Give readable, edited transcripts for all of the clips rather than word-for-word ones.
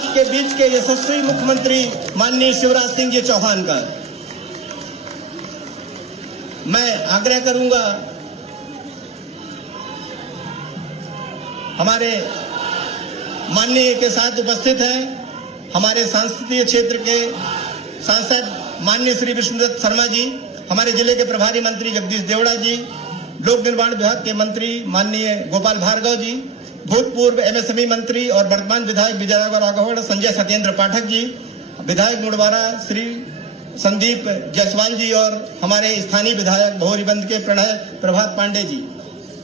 आपके बीच के यशस्वी मुख्यमंत्री माननीय शिवराज सिंह जी चौहान का मैं आग्रह करूंगा, हमारे माननीय के साथ उपस्थित हैं हमारे संसदीय क्षेत्र के सांसद माननीय श्री विष्णुदत्त शर्मा जी, हमारे जिले के प्रभारी मंत्री जगदीश देवड़ा जी, लोक निर्माण विभाग के मंत्री माननीय गोपाल भार्गव जी, भूतपूर्व एमएसएमई मंत्री और वर्तमान विधायक विजय राघवगढ़ संजय सत्येंद्र पाठक जी, विधायक मुड़वारा श्री संदीप जायसवाल जी और हमारे स्थानीय विधायक भौरीबंद के प्रभात पांडे जी।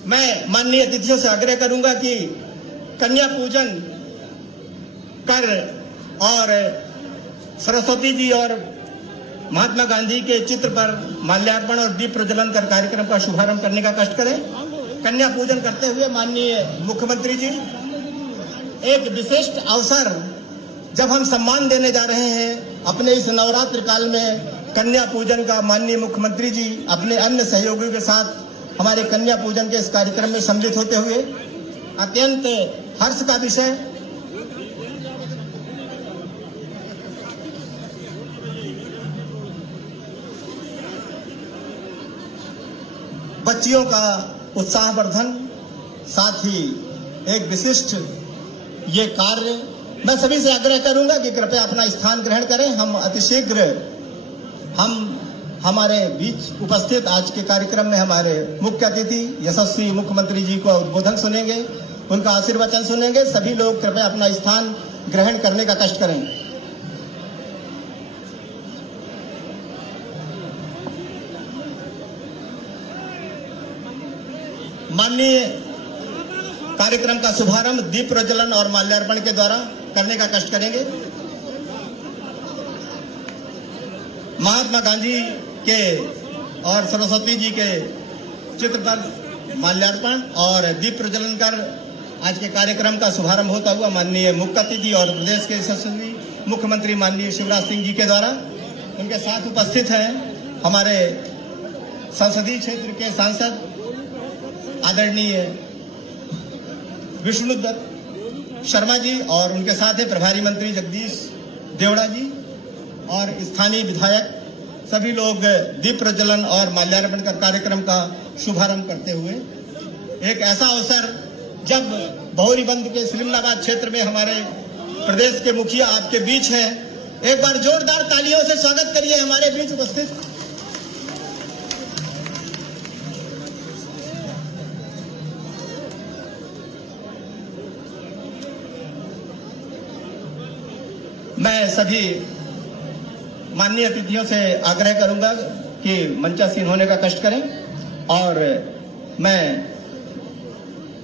मैं माननीय अतिथियों से आग्रह करूंगा कि कन्या पूजन कर और सरस्वती जी और महात्मा गांधी के चित्र पर माल्यार्पण और दीप प्रज्वलन कर कार्यक्रम का शुभारंभ करने का कष्ट करें। कन्या पूजन करते हुए माननीय मुख्यमंत्री जी, एक विशिष्ट अवसर जब हम सम्मान देने जा रहे हैं अपने इस नवरात्र काल में, कन्या पूजन का माननीय मुख्यमंत्री जी अपने अन्य सहयोगियों के साथ हमारे कन्या पूजन के इस कार्यक्रम में सम्मिलित होते हुए अत्यंत हर्ष का विषय। बच्चियों का उत्साहवर्धन, साथ ही एक विशिष्ट ये कार्य। मैं सभी से आग्रह करूंगा कि कृपया अपना स्थान ग्रहण करें। हम अतिशीघ्र हमारे बीच उपस्थित आज के कार्यक्रम में हमारे मुख्य अतिथि यशस्वी मुख्यमंत्री जी को उद्बोधन सुनेंगे, उनका आशीर्वचन सुनेंगे। सभी लोग कृपया अपना स्थान ग्रहण करने का कष्ट करें। माननीय कार्यक्रम का शुभारंभ दीप प्रज्वलन और माल्यार्पण के द्वारा करने का कष्ट करेंगे। महात्मा गांधी के और सरस्वती जी के चित्र पर माल्यार्पण और दीप प्रज्वलन कर आज के कार्यक्रम का शुभारंभ होता हुआ माननीय मुख्य अतिथि और प्रदेश के यशस्वी मुख्यमंत्री माननीय शिवराज सिंह जी के द्वारा, उनके साथ उपस्थित हैं हमारे संसदीय क्षेत्र के सांसद आदरणीय विष्णुदत्त शर्मा जी और उनके साथ है प्रभारी मंत्री जगदीश देवड़ा जी और स्थानीय विधायक। सभी लोग दीप प्रज्वलन और माल्यार्पण कर कार्यक्रम का शुभारंभ करते हुए, एक ऐसा अवसर जब भौरीबंद के सलीमनाबाद क्षेत्र में हमारे प्रदेश के मुखिया आपके बीच हैं, एक बार जोरदार तालियों से स्वागत करिए हमारे बीच उपस्थित। मैं सभी माननीय अतिथियों से आग्रह करूंगा कि मंचासीन होने का कष्ट करें और मैं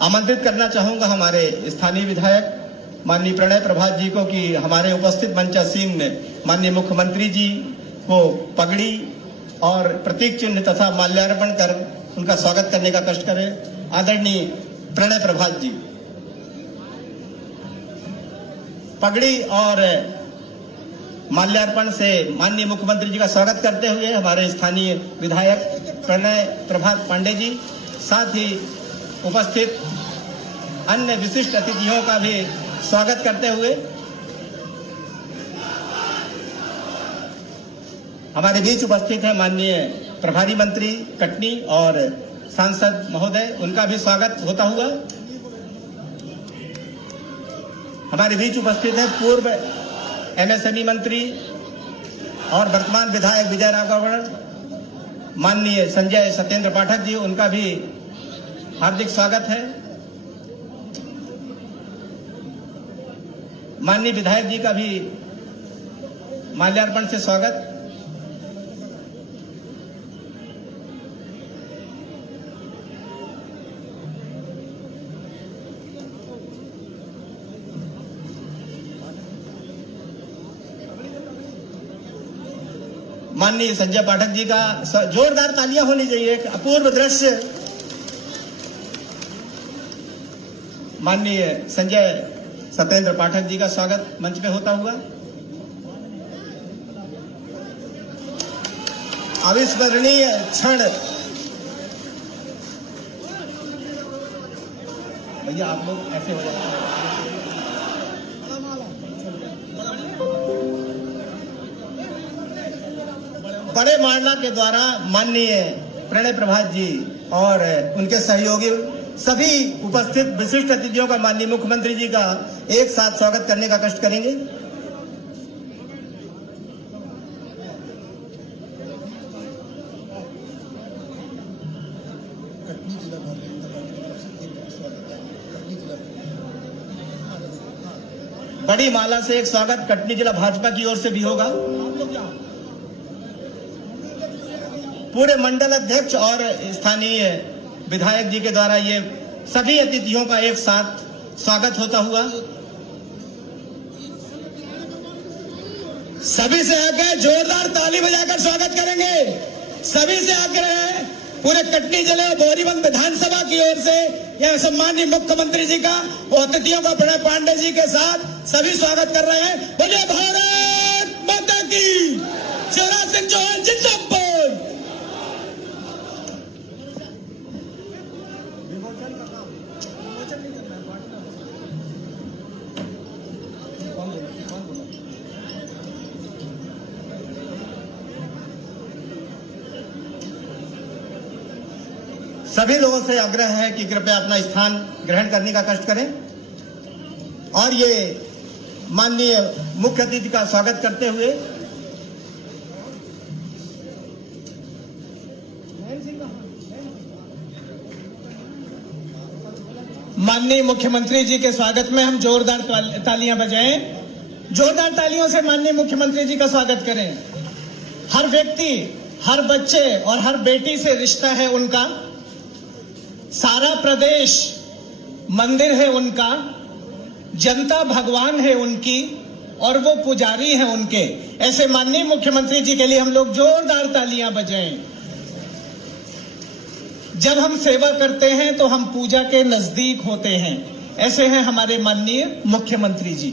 आमंत्रित करना चाहूंगा हमारे स्थानीय विधायक माननीय प्रणय प्रभात जी को कि हमारे उपस्थित मंचासीन में माननीय मुख्यमंत्री जी को पगड़ी और प्रतीक चिन्ह तथा माल्यार्पण कर उनका स्वागत करने का कष्ट करें। आदरणीय प्रणय प्रभात जी पगड़ी और माल्यार्पण से माननीय मुख्यमंत्री जी का स्वागत करते हुए हमारे स्थानीय विधायक प्रणय प्रभात पांडे जी, साथ ही उपस्थित अन्य विशिष्ट अतिथियों का भी स्वागत करते हुए हमारे बीच उपस्थित है माननीय प्रभारी मंत्री कटनी और सांसद महोदय, उनका भी स्वागत होता हुआ। हमारे बीच उपस्थित है पूर्व एमएसएमई मंत्री और वर्तमान विधायक विजय राघवगढ़ माननीय संजय सत्येंद्र पाठक जी, उनका भी हार्दिक स्वागत है। माननीय विधायक जी का भी माल्यार्पण से स्वागत। माननीय संजय पाठक जी का जोरदार तालियां होनी चाहिए, एक अपूर्व दृश्य। माननीय संजय सत्येंद्र पाठक जी का स्वागत मंच पे होता हुआ। अविस्मरणीय क्षण। भैया आप लोग ऐसे हो जाते हैं। बड़े माडला के द्वारा माननीय प्रणय प्रभात जी और उनके सहयोगी सभी उपस्थित विशिष्ट अतिथियों का माननीय मुख्यमंत्री जी का एक साथ स्वागत करने का कष्ट करेंगे। बड़ी माला से एक स्वागत कटनी जिला भाजपा की ओर से भी होगा। पूरे मंडल अध्यक्ष और स्थानीय विधायक जी के द्वारा ये सभी अतिथियों का एक साथ स्वागत होता हुआ। सभी से आग्रह, जोरदार ताली बजाकर स्वागत करेंगे। सभी से आग्रह है, पूरे कटनी जिले बोरीबंद विधानसभा की ओर से यह सम्माननीय मुख्यमंत्री जी का वो अतिथियों का प्रणय पांडे जी के साथ सभी स्वागत कर रहे हैं। बोलिए भारत माता की, शिवराज सिंह चौहान जिंदाबाद। सभी लोगों से आग्रह है कि कृपया अपना स्थान ग्रहण करने का कष्ट करें और ये माननीय मुख्य अतिथि का स्वागत करते हुए माननीय मुख्यमंत्री जी के स्वागत में हम जोरदार तालियां बजाएं। जोरदार तालियों से माननीय मुख्यमंत्री जी का स्वागत करें। हर व्यक्ति, हर बच्चे और हर बेटी से रिश्ता है उनका। सारा प्रदेश मंदिर है उनका, जनता भगवान है उनकी और वो पुजारी है उनके। ऐसे माननीय मुख्यमंत्री जी के लिए हम लोग जोरदार तालियां बजाएं। जब हम सेवा करते हैं तो हम पूजा के नजदीक होते हैं। ऐसे हैं हमारे माननीय मुख्यमंत्री जी।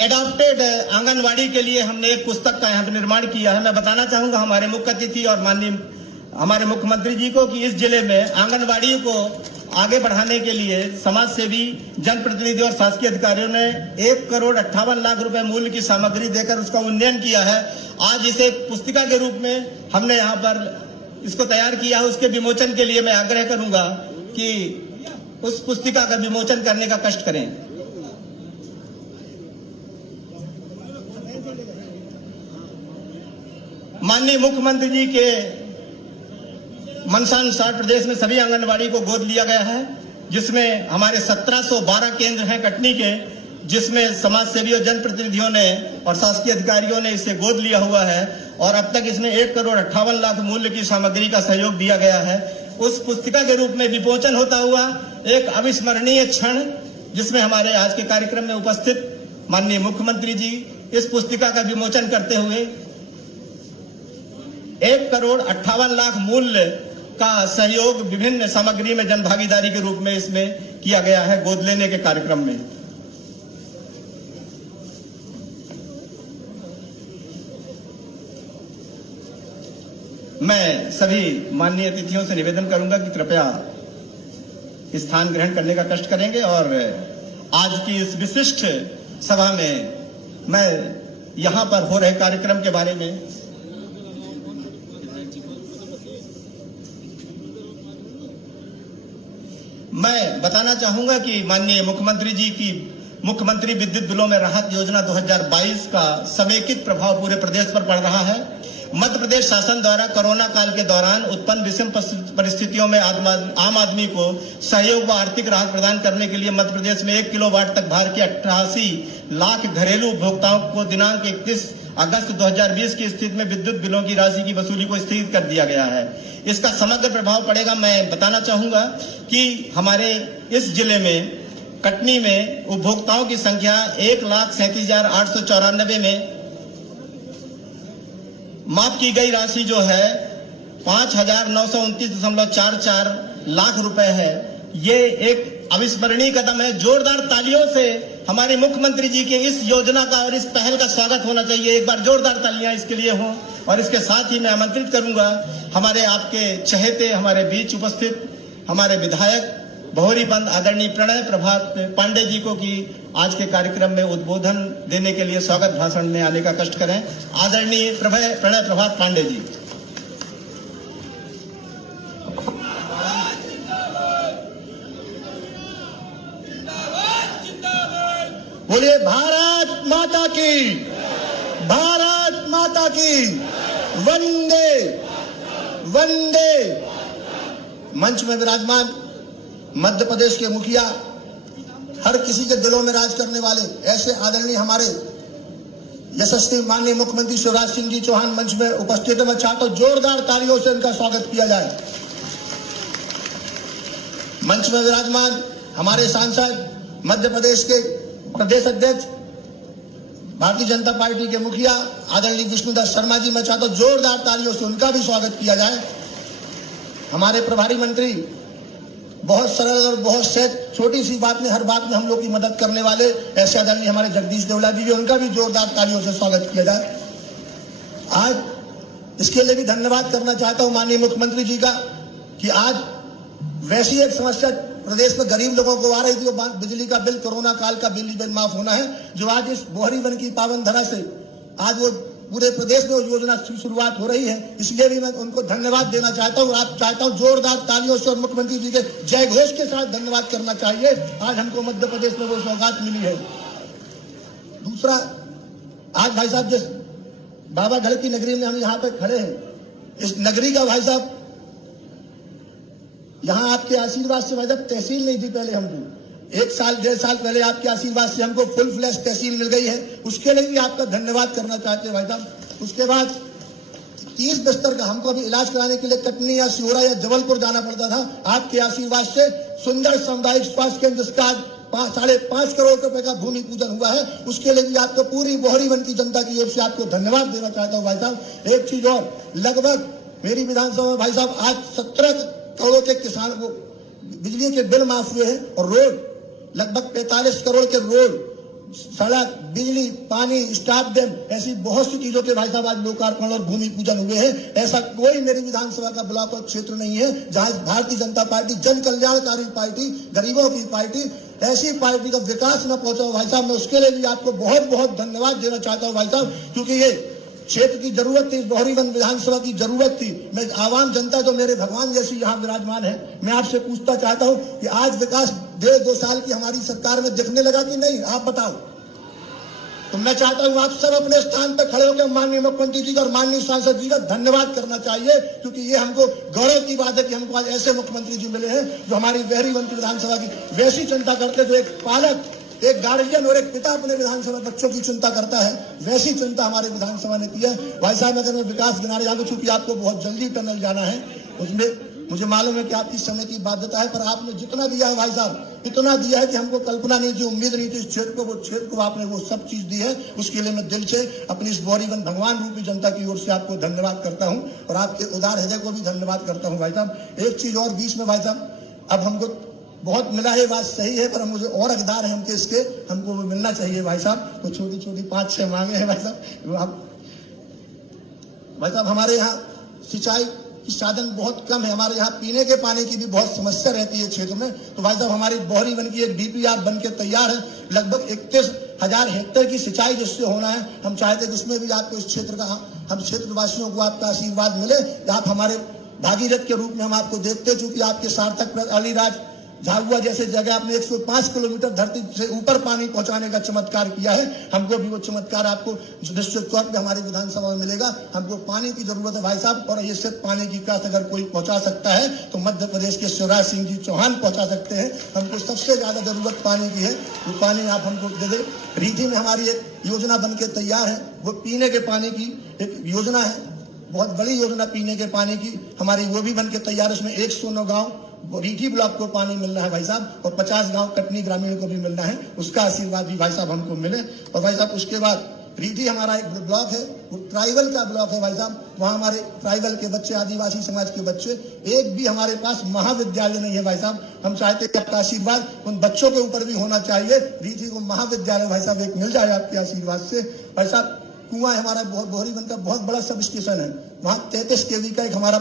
एडॉप्टेड आंगनवाड़ी के लिए हमने एक पुस्तक का यहाँ पे निर्माण किया है। मैं बताना चाहूंगा हमारे मुख्य अतिथि और माननीय हमारे मुख्यमंत्री जी को कि इस जिले में आंगनवाड़ी को आगे बढ़ाने के लिए समाज सेवी, जनप्रतिनिधि और शासकीय अधिकारियों ने 1,58,00,000 रुपए मूल्य की सामग्री देकर उसका उन्नयन किया है। आज इसे एक पुस्तिका के रूप में हमने यहाँ पर इसको तैयार किया है। उसके विमोचन के लिए मैं आग्रह करूंगा कि उस पुस्तिका का विमोचन करने का कष्ट करें। माननीय मुख्यमंत्री जी के मंशानुसार प्रदेश में सभी आंगनवाड़ी को गोद लिया गया है, जिसमें हमारे 1712 केंद्र हैं कटनी के, जिसमें समाज सेवी और जनप्रतिनिधियों ने और शासकीय अधिकारियों ने इसे गोद लिया हुआ है और अब तक इसमें 1,58,00,000 मूल्य की सामग्री का सहयोग दिया गया है। उस पुस्तिका के रूप में विमोचन होता हुआ एक अविस्मरणीय क्षण, जिसमें हमारे आज के कार्यक्रम में उपस्थित माननीय मुख्यमंत्री जी इस पुस्तिका का विमोचन करते हुए 1,58,00,000 मूल्य का सहयोग विभिन्न सामग्री में जनभागीदारी के रूप में इसमें किया गया है गोद लेने के कार्यक्रम में। मैं सभी माननीय अतिथियों से निवेदन करूंगा कि कृपया स्थान ग्रहण करने का कष्ट करेंगे और आज की इस विशिष्ट सभा में मैं यहां पर हो रहे कार्यक्रम के बारे में मैं बताना चाहूंगा कि माननीय मुख्यमंत्री जी की मुख्यमंत्री विद्युत बिलों में राहत योजना 2022 का समेकित प्रभाव पूरे प्रदेश पर पड़ रहा है। मध्य प्रदेश शासन द्वारा कोरोना काल के दौरान उत्पन्न विषम परिस्थितियों में आम आदमी को सहयोग व आर्थिक राहत प्रदान करने के लिए मध्य प्रदेश में 1 किलोवाट तक भार के 88 लाख घरेलू उपभोक्ताओं को दिनांक 31 अगस्त 2020 की स्थिति में विद्युत बिलों की राशि की वसूली को स्थगित कर दिया गया है। इसका समग्र प्रभाव पड़ेगा। मैं बताना चाहूंगा कि हमारे इस जिले में कटनी में उपभोक्ताओं की संख्या 1,37,894 में माफ की गई राशि जो है 5,929.44 लाख रुपए है। ये एक अविस्मरणीय कदम है। जोरदार तालियों से हमारे मुख्यमंत्री जी के इस योजना का और इस पहल का स्वागत होना चाहिए। एक बार जोरदार तालियां इसके लिए हों। और इसके साथ ही मैं आमंत्रित करूंगा हमारे आपके चहेते हमारे बीच उपस्थित हमारे विधायक बहुरी बंद आदरणीय प्रणय प्रभात पांडे जी को कि आज के कार्यक्रम में उद्बोधन देने के लिए स्वागत भाषण में आने का कष्ट करें। आदरणीय प्रणय प्रभात पांडे जी। बोलिए भारत माता की, भारत माता की, वंदे वंदे। मंच में विराजमान मध्य प्रदेश के मुखिया, हर किसी के दिलों में राज करने वाले ऐसे आदरणीय हमारे यशस्वी माननीय मुख्यमंत्री शिवराज सिंह जी चौहान मंच में उपस्थित है। मैं चाहता हूं जोरदार तालियों से इनका स्वागत किया जाए। मंच में विराजमान हमारे सांसद, मध्य प्रदेश के प्रदेश अध्यक्ष, भारतीय जनता पार्टी के मुखिया आदरणीय विष्णुदत्त शर्मा जी, मैं चाहता हूं जोरदार तालियों से उनका भी स्वागत किया जाए। हमारे प्रभारी मंत्री, बहुत सरल और बहुत सहज, छोटी सी बात में हर बात में हम लोग की मदद करने वाले ऐसे आदरणीय हमारे जगदीश देवड़ा जी, उनका भी जोरदार तालियों से स्वागत किया जाए। आज इसके लिए भी धन्यवाद करना चाहता हूं माननीय मुख्यमंत्री जी का कि आज वैसी एक समस्या प्रदेश में गरीब लोगों को आ रही थी, वो बिजली का बिल, कोरोना काल का बिजली बिल माफ होना है, जो आज इस बोहरी वन की पावन धरा से आज वो पूरे प्रदेश में योजना की शुरुआत हो रही है। इसलिए भी मैं उनको धन्यवाद देना चाहता हूँ। आप चाहता हूँ जोरदार तालियों से और मुख्यमंत्री जी के जय घोष के साथ धन्यवाद करना चाहिए। आज हमको मध्य प्रदेश में वो सौगात मिली है। दूसरा, आज भाई साहब जिस बाबा गढ़ की नगरी में हम यहाँ पे खड़े हैं, इस नगरी का भाई साहब, यहाँ आपके आशीर्वाद से भाई साहब तहसील नहीं थी पहले हमको। 1 साल 1.5 साल पहले आपके आशीर्वाद से हमको फुल फ्लैश तहसील मिल गई है, उसके लिए भी आपका धन्यवाद करना चाहते हैं भाई साहब। उसके बाद 30 बिस्तर का हमको अभी इलाज कराने के लिए कटनी या सिहोरा या जबलपुर जाना पड़ता था, आपके आशीर्वाद से सुंदर सामुदायिक स्वास्थ्य केंद्र जिसका आज 5.5 करोड़ रुपए का भूमि पूजन हुआ है, उसके लिए भी आपको पूरी बोहरी वन की जनता की ओर से आपको धन्यवाद देना चाहता हूँ भाई साहब। एक चीज और, लगभग मेरी विधानसभा में भाई साहब आज 17 करोड़ के किसान को बिजली के बिल माफ हुए हैं और रोड लगभग 45 करोड़ के रोड, सड़क, बिजली, पानी, स्टाफ डैम, ऐसी बहुत सी चीजों के भाई साहब आज लोकार्पण और भूमि पूजन हुए हैं। ऐसा कोई मेरी विधानसभा का ब्लॉक और क्षेत्र नहीं है जहां भारतीय जनता पार्टी जन कल्याणकारी पार्टी, गरीबों की पार्टी, ऐसी पार्टी का विकास न पहुंचा हो भाई साहब। मैं उसके लिए भी आपको बहुत बहुत धन्यवाद देना चाहता हूं भाई साहब, क्योंकि ये क्षेत्र की जरूरत थी, बोहरी वन विधानसभा की जरूरत थी। मैं आवाम जनता तो मेरे भगवान जैसी यहाँ विराजमान है, मैं आपसे पूछता चाहता हूँ कि आज विकास 1.5-2 साल की हमारी सरकार में दिखने लगा कि नहीं, आप बताओ। तो मैं चाहता हूँ आप सब अपने स्थान पर खड़े होकर माननीय मुख्यमंत्री जी का और माननीय सांसद जी का धन्यवाद करना चाहिए, क्योंकि ये हमको गौरव की बात है कि हमको आज ऐसे मुख्यमंत्री जी मिले हैं जो हमारी बोहरी वन की विधानसभा की वैसी चिंता करते, जो एक पालक, एक गार्जियन और एक पिता अपने विधानसभा बच्चों की चिंता करता है, वैसी चिंता हमारे विधानसभा ने की है। भाई साहब, अगर मैं विकास गिनाने जाऊँ, चूंकि आपको बहुत जल्दी टनल जाना है, उसमें मुझे मालूम है कि आपकी समय की बाध्यता है, पर आपने जितना दिया है भाई साहब, इतना दिया है कि हमको कल्पना नहीं थी, उम्मीद नहीं थी इस क्षेत्र को, वो क्षेत्र को आपने वो सब चीज दी है। उसके लिए मैं दिल से अपनी इस बोहरी वन भगवान रूपी जनता की ओर से आपको धन्यवाद करता हूँ और आपके उदार हृदय को भी धन्यवाद करता हूँ भाई साहब। एक चीज और बीच में भाई साहब, अब हमको बहुत मिला है, बात सही है, पर हम मुझे और हकदार है हमके इसके, हमको वो मिलना चाहिए भाई साहब। तो छोटी छोटी 5-6 मांगे हैं भाई साहब। भाई साहब, हमारे यहाँ सिंचाई की साधन बहुत कम है, हमारे यहाँ पीने के पानी की भी बहुत समस्या रहती है क्षेत्र में। तो भाई साहब, हमारी बोहरी वन की एक DPR बन के तैयार है, लगभग 31,000 हेक्टेयर की सिंचाई जिससे होना है। हम चाहते हैं उसमें भी आपको इस क्षेत्र का, हम क्षेत्रवासियों को आपका आशीर्वाद मिले, आप हमारे भागीरथ के रूप में हम आपको देखते हैं, चूंकि आपके सार्थक अलीराज झाबुआ जैसे जगह आपने 105 किलोमीटर धरती से ऊपर पानी पहुंचाने का चमत्कार किया है। हमको भी वो चमत्कार आपको निश्चित तौर पे हमारी विधानसभा में मिलेगा। हमको पानी की जरूरत है भाई साहब, और ये सिर्फ पानी की काश अगर कोई पहुंचा सकता है तो मध्य प्रदेश के शिवराज सिंह जी चौहान पहुंचा सकते हैं। हमको सबसे ज्यादा जरूरत पानी की है, वो पानी आप हमको दे दे। रीठी में हमारी एक योजना बन के तैयार है, वो पीने के पानी की एक योजना है, बहुत बड़ी योजना पीने के पानी की हमारी, वो भी बन के तैयार है। उसमें 109 गाँव रीठी ब्लॉक को पानी मिलना है भाई साहब, और 50 गांव कटनी ग्रामीण को भी मिलना है, उसका आशीर्वाद भी भाई साहब हमको मिले। और भाई साहब, उसके बाद रीठी हमारा एक ब्लॉक है, वो ट्राइबल का ब्लॉक है भाई साहब, वहाँ हमारे ट्राइबल के बच्चे, आदिवासी समाज के बच्चे, एक भी हमारे पास महाविद्यालय नहीं है भाई साहब। हम चाहते हैं आपका आशीर्वाद उन बच्चों के ऊपर भी होना चाहिए, रीठी को महाविद्यालय भाई साहब एक मिल जाए आपके आशीर्वाद से। भाई साहब, कुआं हमारा बोहरी वन का बहुत बड़ा सब स्टेशन है, वहाँ 33 kV का एक हमारा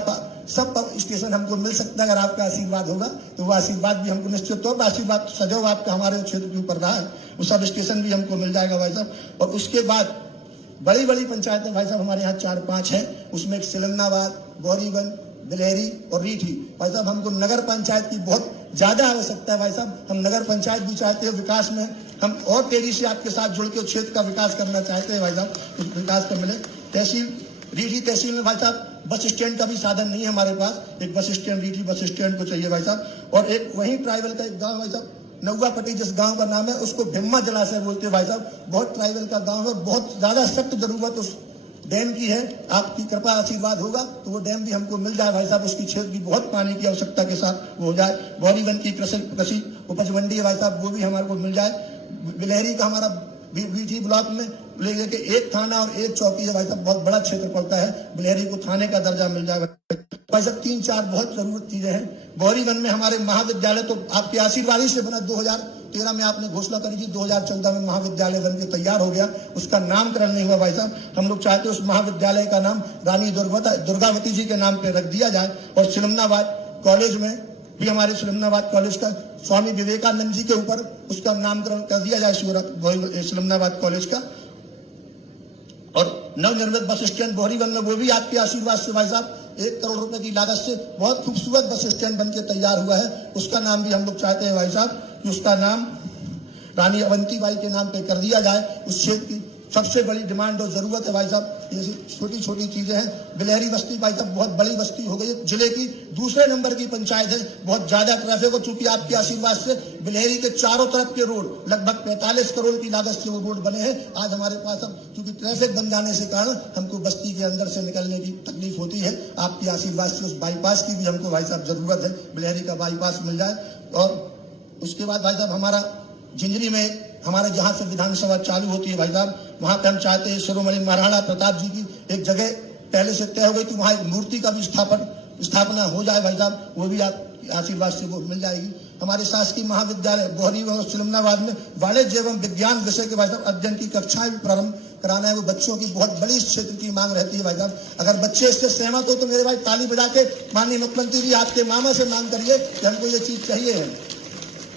सब स्टेशन हमको मिल सकता है। अगर आपका आशीर्वाद होगा तो वो आशीर्वाद भी हमको निश्चित तौर पर आशीर्वाद सदैव आपका हमारे क्षेत्र के ऊपर रहा है, वो सब स्टेशन भी हमको मिल जाएगा भाई साहब। और उसके बाद बड़ी बड़ी पंचायतें भाई साहब हमारे यहाँ 4-5 है, उसमें एक सिलमनाबाद, गौरीवन, बिलहरी और रीठी। भाई साहब हमको नगर पंचायत की बहुत ज्यादा आवश्यकता है भाई साहब। हम नगर पंचायत भी चाहते हैं, विकास में हम और तेजी से आपके साथ जुड़ के क्षेत्र का विकास करना चाहते हैं भाई साहब, विकास कर मिले। तहसील रीठी तहसील में भाई साहब बस स्टैंड का भी साधन नहीं है हमारे पास, एक bus stand Reethi bus stand को चाहिए भाई साहब। और एक वहीं ट्राइबल का एक गाँव भाई साहब नौवा पट्टी, जिस गांव का नाम है उसको भिम्मा जलाशय बोलते हैं भाई साहब, बहुत ट्राइबल का गांव है, बहुत ज्यादा सख्त जरूरत उस डैम की है। आपकी कृपा आशीर्वाद होगा तो वो डैम भी हमको मिल जाए भाई साहब, उसकी क्षेत्र की बहुत पानी की आवश्यकता के साथ वो हो जाए। गौरीवन की कृषि उपज मंडी है भाई साहब, वो भी हमारे को मिल जाए। बिलहरी का हमारा बीटी ब्लॉक में लेके के एक थाना और एक चौकी है भाई साहब, बहुत बड़ा क्षेत्र पड़ता है, बिलहरी को थाने का दर्जा मिल जाएगा भाई साहब। 3-4 बहुत जरूरत चीजें हैं। गौरीवन में हमारे महाविद्यालय तो आपके आशीर्वाद ही से बना, 2013 में आपने घोषणा करी थी, 2014 में महाविद्यालय बन के तैयार हो गया, उसका नामकरण नहीं हुआ भाई साहब। हम लोग चाहते हैं उस महाविद्यालय का नाम रानी दुर्गावती जी के नाम पे रख दिया जाए। और सिलमनाबाद कॉलेज में भी हमारे सिलमनाबाद कॉलेज का स्वामी विवेकानंद जी के ऊपर उसका नामकरण कर दिया जाए सिलमनाबाद कॉलेज का। और नवनिर्मित बस स्टैंड गौरीवन में वो भी आपके आशीर्वाद से भाई साहब 1 करोड़ रुपए की लागत से बहुत खूबसूरत बस स्टैंड बन के तैयार हुआ है, उसका नाम भी हम लोग चाहते हैं भाई साहब कि उसका नाम रानी अवंतीबाई के नाम पे कर दिया जाए। उस क्षेत्र की सबसे बड़ी डिमांड और जरूरत है भाई साहब, ये छोटी छोटी चीजें हैं। बिलहरी बस्ती भाई साहब बहुत बड़ी बस्ती हो गई है, जिले की दूसरे नंबर की पंचायत है, बहुत ज्यादा ट्रैफिक हो चुकी है। आपके आशीर्वाद से बिलहरी के चारों तरफ के रोड लगभग 45 करोड़ की लागत से वो रोड बने हैं। आज हमारे पास अब क्योंकि ट्रैफिक बन जाने से कारण हमको बस्ती के अंदर से निकलने की तकलीफ होती है, आपके आशीर्वाद से उस बाईपास की भी हमको भाई साहब जरूरत है, बिलहरी का बाईपास मिल जाए। और उसके बाद भाई साहब हमारा झिंझरी में हमारे जहां से विधानसभा चालू होती है भाई साहब, वहां पे हम चाहते हैं शिरोमणि महाराणा प्रताप जी की एक जगह पहले से तय हो गई थी, वहां एक मूर्ति का भी स्थापना हो जाए भाई साहब, वो भी आप आशीर्वाद से वो मिल जाएगी। हमारे शासकीय महाविद्यालय गौरी और सिलमनाबाद में वाणिज्य एवं विज्ञान विषय के भाई साहब अध्ययन की कक्षाएं भी प्रारंभ कराना है, वो बच्चों की बहुत बड़ी इस क्षेत्र की मांग रहती है भाई साहब। अगर बच्चे इससे सहमत हो तो मेरे भाई ताली बजा के माननीय मुख्यमंत्री जी आपके मामा से मांग करिए कि हमको ये चीज चाहिए है।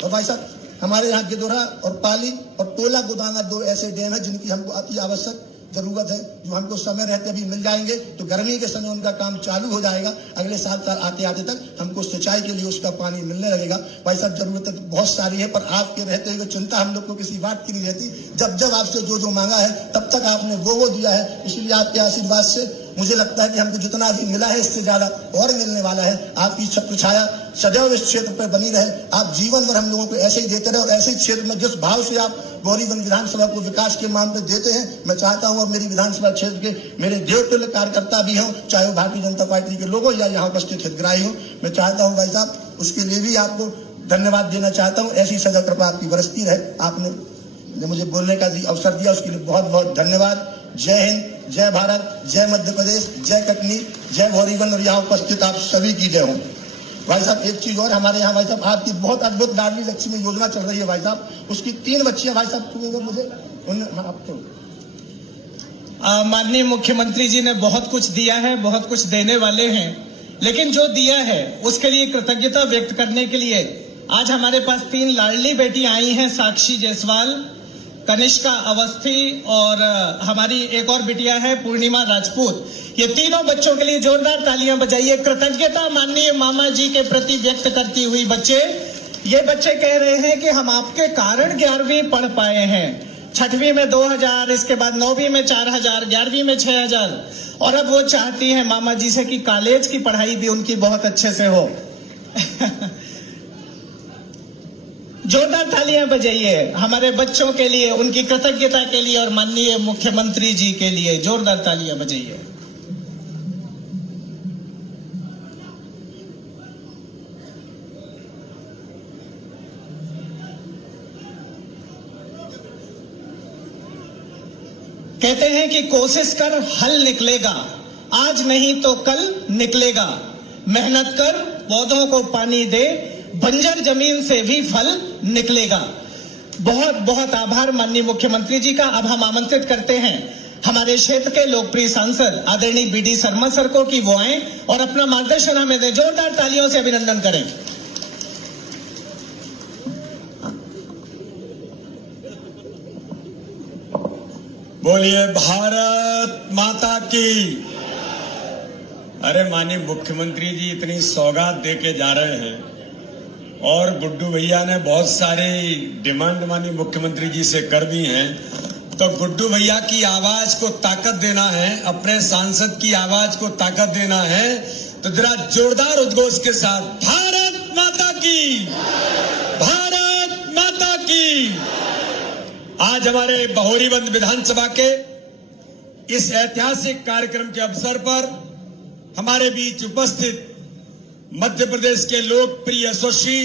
और भाई साहब हमारे यहाँ गिदोरा और पाली और टोला गुदाना 2 ऐसे डैम है जिनकी हमको अति आवश्यक जरूरत है, जो हमको समय रहते अभी मिल जाएंगे तो गर्मी के समय उनका काम चालू हो जाएगा। अगले साल आते आते तक हमको सिंचाई के लिए उसका पानी मिलने लगेगा। भाई साहब जरूरतें बहुत सारी है, पर आपके रहते हुए चिंता हम लोग को किसी बात की नहीं रहती। जब जब आपसे जो मांगा है तब तक आपने वो दिया है, इसलिए आपके आशीर्वाद से मुझे लगता है कि हमको जितना भी मिला है इससे ज्यादा और मिलने वाला है। आपकी छत्र छाया सदैव इस क्षेत्र पर बनी रहे, आप जीवन भर हम लोगों को ऐसे ही देते रहे। और ऐसे ही क्षेत्र में जिस भाव से आप गौरीवन विधानसभा को विकास के नाम पे देते हैं, मैं चाहता हूं और मेरी विधानसभा क्षेत्र के मेरे देवतुल्य कार्यकर्ता भी हों, चाहे वो भारतीय जनता पार्टी के लोग हो या यहाँ उपस्थित हितग्राही हो, मैं चाहता हूँ भाई साहब उसके लिए भी आपको धन्यवाद देना चाहता हूँ। ऐसी सदा कृपा आपकी बरसती रहे। आपने मुझे बोलने का अवसर दिया उसके लिए बहुत बहुत धन्यवाद। जय हिंद, जय भारत, जय मध्य प्रदेश, जय कटनी, जय गौरीवन और यहाँ उपस्थित आप सभी की जय हो। भाई साहब एक चीज और, हमारे यहाँ भाई साहब आपकी बहुत अद्भुत लाडली लक्ष्मी योजना चल रही है भाई साहब, उसकी 3 बच्चियां भाई साहब मुझे आपको माननीय मुख्यमंत्री जी ने बहुत कुछ दिया है, बहुत कुछ देने वाले हैं, लेकिन जो दिया है उसके लिए कृतज्ञता व्यक्त करने के लिए आज हमारे पास 3 लाडली बेटी आई हैं, साक्षी जायसवाल, कनिष्का अवस्थी और हमारी एक और बिटिया है पूर्णिमा राजपूत। ये तीनों बच्चों के लिए जोरदार तालियां बजाइए। कृतज्ञता माननीय मामा जी के प्रति व्यक्त करती हुई ये बच्चे कह रहे हैं कि हम आपके कारण 11वीं पढ़ पाए हैं, 6वीं में 2000, इसके बाद 9वीं में 4000, 11वीं में 6000, और अब वो चाहती हैं मामा जी से कि कॉलेज की पढ़ाई भी उनकी बहुत अच्छे से हो। जोरदार तालियां बजाइए हमारे बच्चों के लिए, उनकी कृतज्ञता के लिए और माननीय मुख्यमंत्री जी के लिए जोरदार तालियां बजाइए। कहते हैं कि कोशिश कर हल निकलेगा, आज नहीं तो कल निकलेगा। मेहनत कर, पौधों को पानी दे, बंजर जमीन से भी फल निकलेगा। बहुत बहुत आभार माननीय मुख्यमंत्री जी का। अब हम आमंत्रित करते हैं हमारे क्षेत्र के लोकप्रिय सांसद आदरणीय बीडी शर्मा सर को कि वो आए और अपना मार्गदर्शन हमें दें। जोरदार तालियों से अभिनंदन करें। बोलिए भारत माता की। अरे माननीय मुख्यमंत्री जी इतनी सौगात देके जा रहे हैं और गुड्डू भैया ने बहुत सारी डिमांड माननीय मुख्यमंत्री जी से कर दी हैं, तो गुड्डू भैया की आवाज को ताकत देना है, अपने सांसद की आवाज को ताकत देना है, तो जरा जोरदार उद्घोष के साथ भारत माता की, भारत माता की। आज हमारे बहोरीबंद विधानसभा के इस ऐतिहासिक कार्यक्रम के अवसर पर हमारे बीच उपस्थित मध्य प्रदेश के लोकप्रिय यशस्वी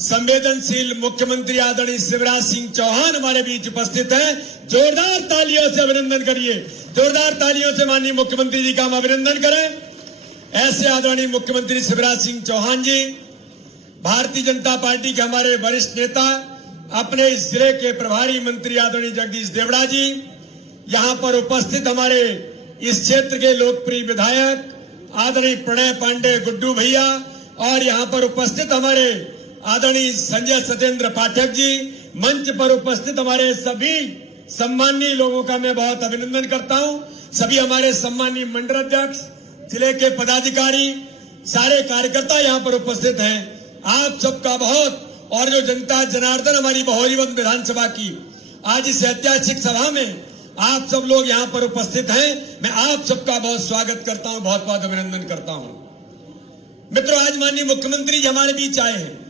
संवेदनशील मुख्यमंत्री आदरणीय शिवराज सिंह चौहान हमारे बीच उपस्थित हैं। जोरदार तालियों से अभिनंदन करिए। जोरदार तालियों से माननीय मुख्यमंत्री जी का हम अभिनंदन करें। ऐसे आदरणीय मुख्यमंत्री शिवराज सिंह चौहान जी भारतीय जनता पार्टी के हमारे वरिष्ठ नेता, अपने इस जिले के प्रभारी मंत्री आदरणीय जगदीश देवड़ा जी, यहां पर उपस्थित हमारे इस क्षेत्र के लोकप्रिय विधायक आदरणीय प्रणय पांडे गुड्डू भैया, और यहां पर उपस्थित हमारे आदरणीय संजय सत्येंद्र पाठक जी, मंच पर उपस्थित हमारे सभी सम्मानीय लोगों का मैं बहुत अभिनंदन करता हूं। सभी हमारे सम्मानीय मंडल अध्यक्ष, जिले के पदाधिकारी, सारे कार्यकर्ता यहां पर उपस्थित हैं। आप सबका बहुत, और जो जनता जनार्दन हमारी बहोरीबंद विधानसभा की आज इस ऐतिहासिक सभा में आप सब लोग यहां पर उपस्थित हैं, मैं आप सबका बहुत स्वागत करता हूं, बहुत बहुत अभिनंदन करता हूं। मित्रों, आज माननीय मुख्यमंत्री जी हमारे बीच आए हैं।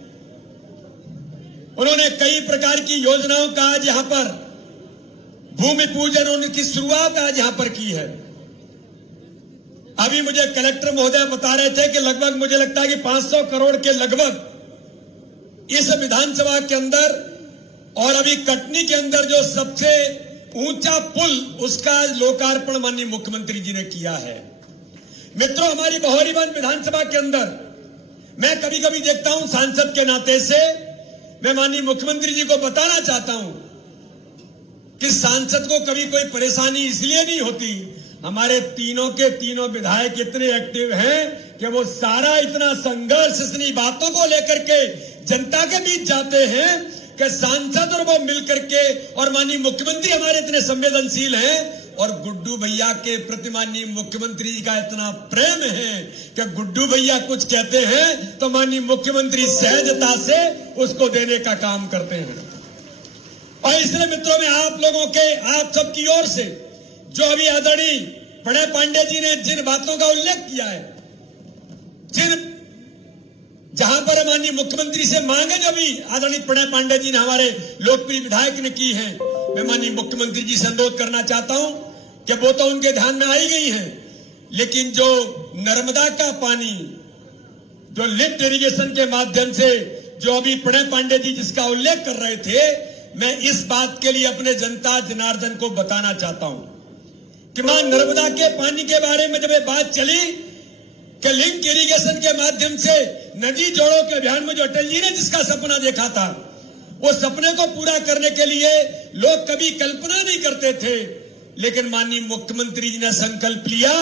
उन्होंने कई प्रकार की योजनाओं का आज यहां पर भूमि पूजन, उनकी शुरुआत आज यहां पर की है। अभी मुझे कलेक्टर महोदय बता रहे थे कि लगभग मुझे लगता है कि 500 करोड़ के लगभग इस विधानसभा के अंदर और अभी कटनी के अंदर जो सबसे ऊंचा पुल, उसका लोकार्पण माननीय मुख्यमंत्री जी ने किया है। मित्रों, हमारी बहोरीबंद विधानसभा के अंदर मैं कभी कभी देखता हूं, सांसद के नाते से मैं माननीय मुख्यमंत्री जी को बताना चाहता हूं कि सांसद को कभी कोई परेशानी इसलिए नहीं होती, हमारे तीनों के तीनों विधायक इतने एक्टिव हैं कि वो सारा इतना संघर्ष इतनी बातों को लेकर के जनता के बीच जाते हैं कि सांसद और वो मिलकर के, और माननीय मुख्यमंत्री हमारे इतने संवेदनशील हैं और गुड्डू भैया के प्रति माननीय मुख्यमंत्री जी का इतना प्रेम है कि गुड्डू भैया कुछ कहते हैं तो माननीय मुख्यमंत्री सहजता से उसको देने का काम करते हैं। और इसलिए मित्रों, में आप लोगों के, आप सबकी ओर से जो अभी आदरणीय प्रणय पांडे जी ने जिन बातों का उल्लेख किया है, जहां पर माननीय मुख्यमंत्री से मांगे जो भी आदरणीय प्रणय पांडे जी ने हमारे लोकप्रिय विधायक ने की है, मैं माननीय मुख्यमंत्री जी से अनुरोध करना चाहता हूं कि वो तो उनके ध्यान में आई गई हैं, लेकिन जो नर्मदा का पानी, जो लिफ्ट इरिगेशन के माध्यम से जो अभी प्रणय पांडे जी जिसका उल्लेख कर रहे थे, मैं इस बात के लिए अपने जनता जनार्दन को बताना चाहता हूं कि मां नर्मदा के पानी के बारे में जब ये बात चली कि लिंक इरिगेशन के माध्यम से नदी जोड़ो के अभियान में जो अटल जी ने जिसका सपना देखा था, वो सपने को पूरा करने के लिए लोग कभी कल्पना नहीं करते थे, लेकिन माननीय मुख्यमंत्री जी ने संकल्प लिया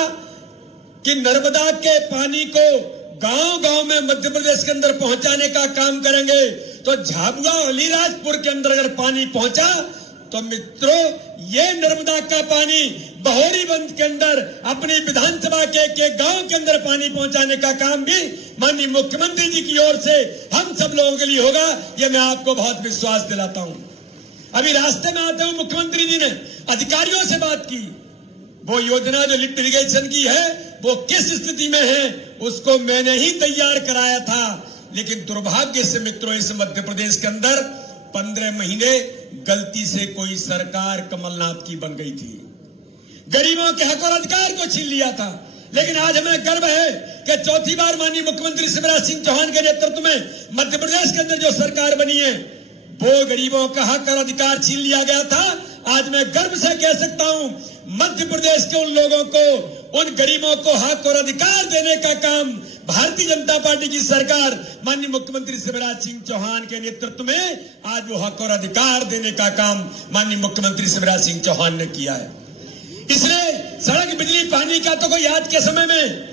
कि नर्मदा के पानी को गांव-गांव में मध्य प्रदेश के अंदर पहुंचाने का काम करेंगे। तो झाबुआ अलीराजपुर के अंदर अगर पानी पहुंचा तो मित्रों, ये नर्मदा का पानी बहोरीबंद के अंदर अपनी विधानसभा के गांव के अंदर पानी पहुंचाने का काम भी माननीय मुख्यमंत्री जी की ओर से हम सब लोगों के लिए होगा, ये मैं आपको बहुत विश्वास दिलाता हूं। अभी रास्ते में आते हुए मुख्यमंत्री जी ने अधिकारियों से बात की, वो योजना जो लिफ्ट इरिगेशन की है वो किस स्थिति में है उसको मैंने ही तैयार कराया था, लेकिन दुर्भाग्य से मित्रों, इस मध्य प्रदेश के अंदर 15 महीने गलती से कोई सरकार कमलनाथ की बन गई थी, गरीबों के हक और अधिकार को छीन लिया था। लेकिन आज हमें गर्व है कि चौथी बार माननीय मुख्यमंत्री शिवराज सिंह चौहान के नेतृत्व में मध्य प्रदेश के अंदर जो सरकार बनी है, वो गरीबों का हक और अधिकार छीन लिया गया था। आज मैं गर्व से कह सकता हूं मध्य प्रदेश के उन लोगों को, उन गरीबों को हक और अधिकार देने का काम भारतीय जनता पार्टी की सरकार माननीय मुख्यमंत्री शिवराज सिंह चौहान के नेतृत्व में आज वो हक और अधिकार देने का काम माननीय मुख्यमंत्री शिवराज सिंह चौहान ने किया है। इसलिए सड़क, बिजली, पानी का तो कोई आज के समय में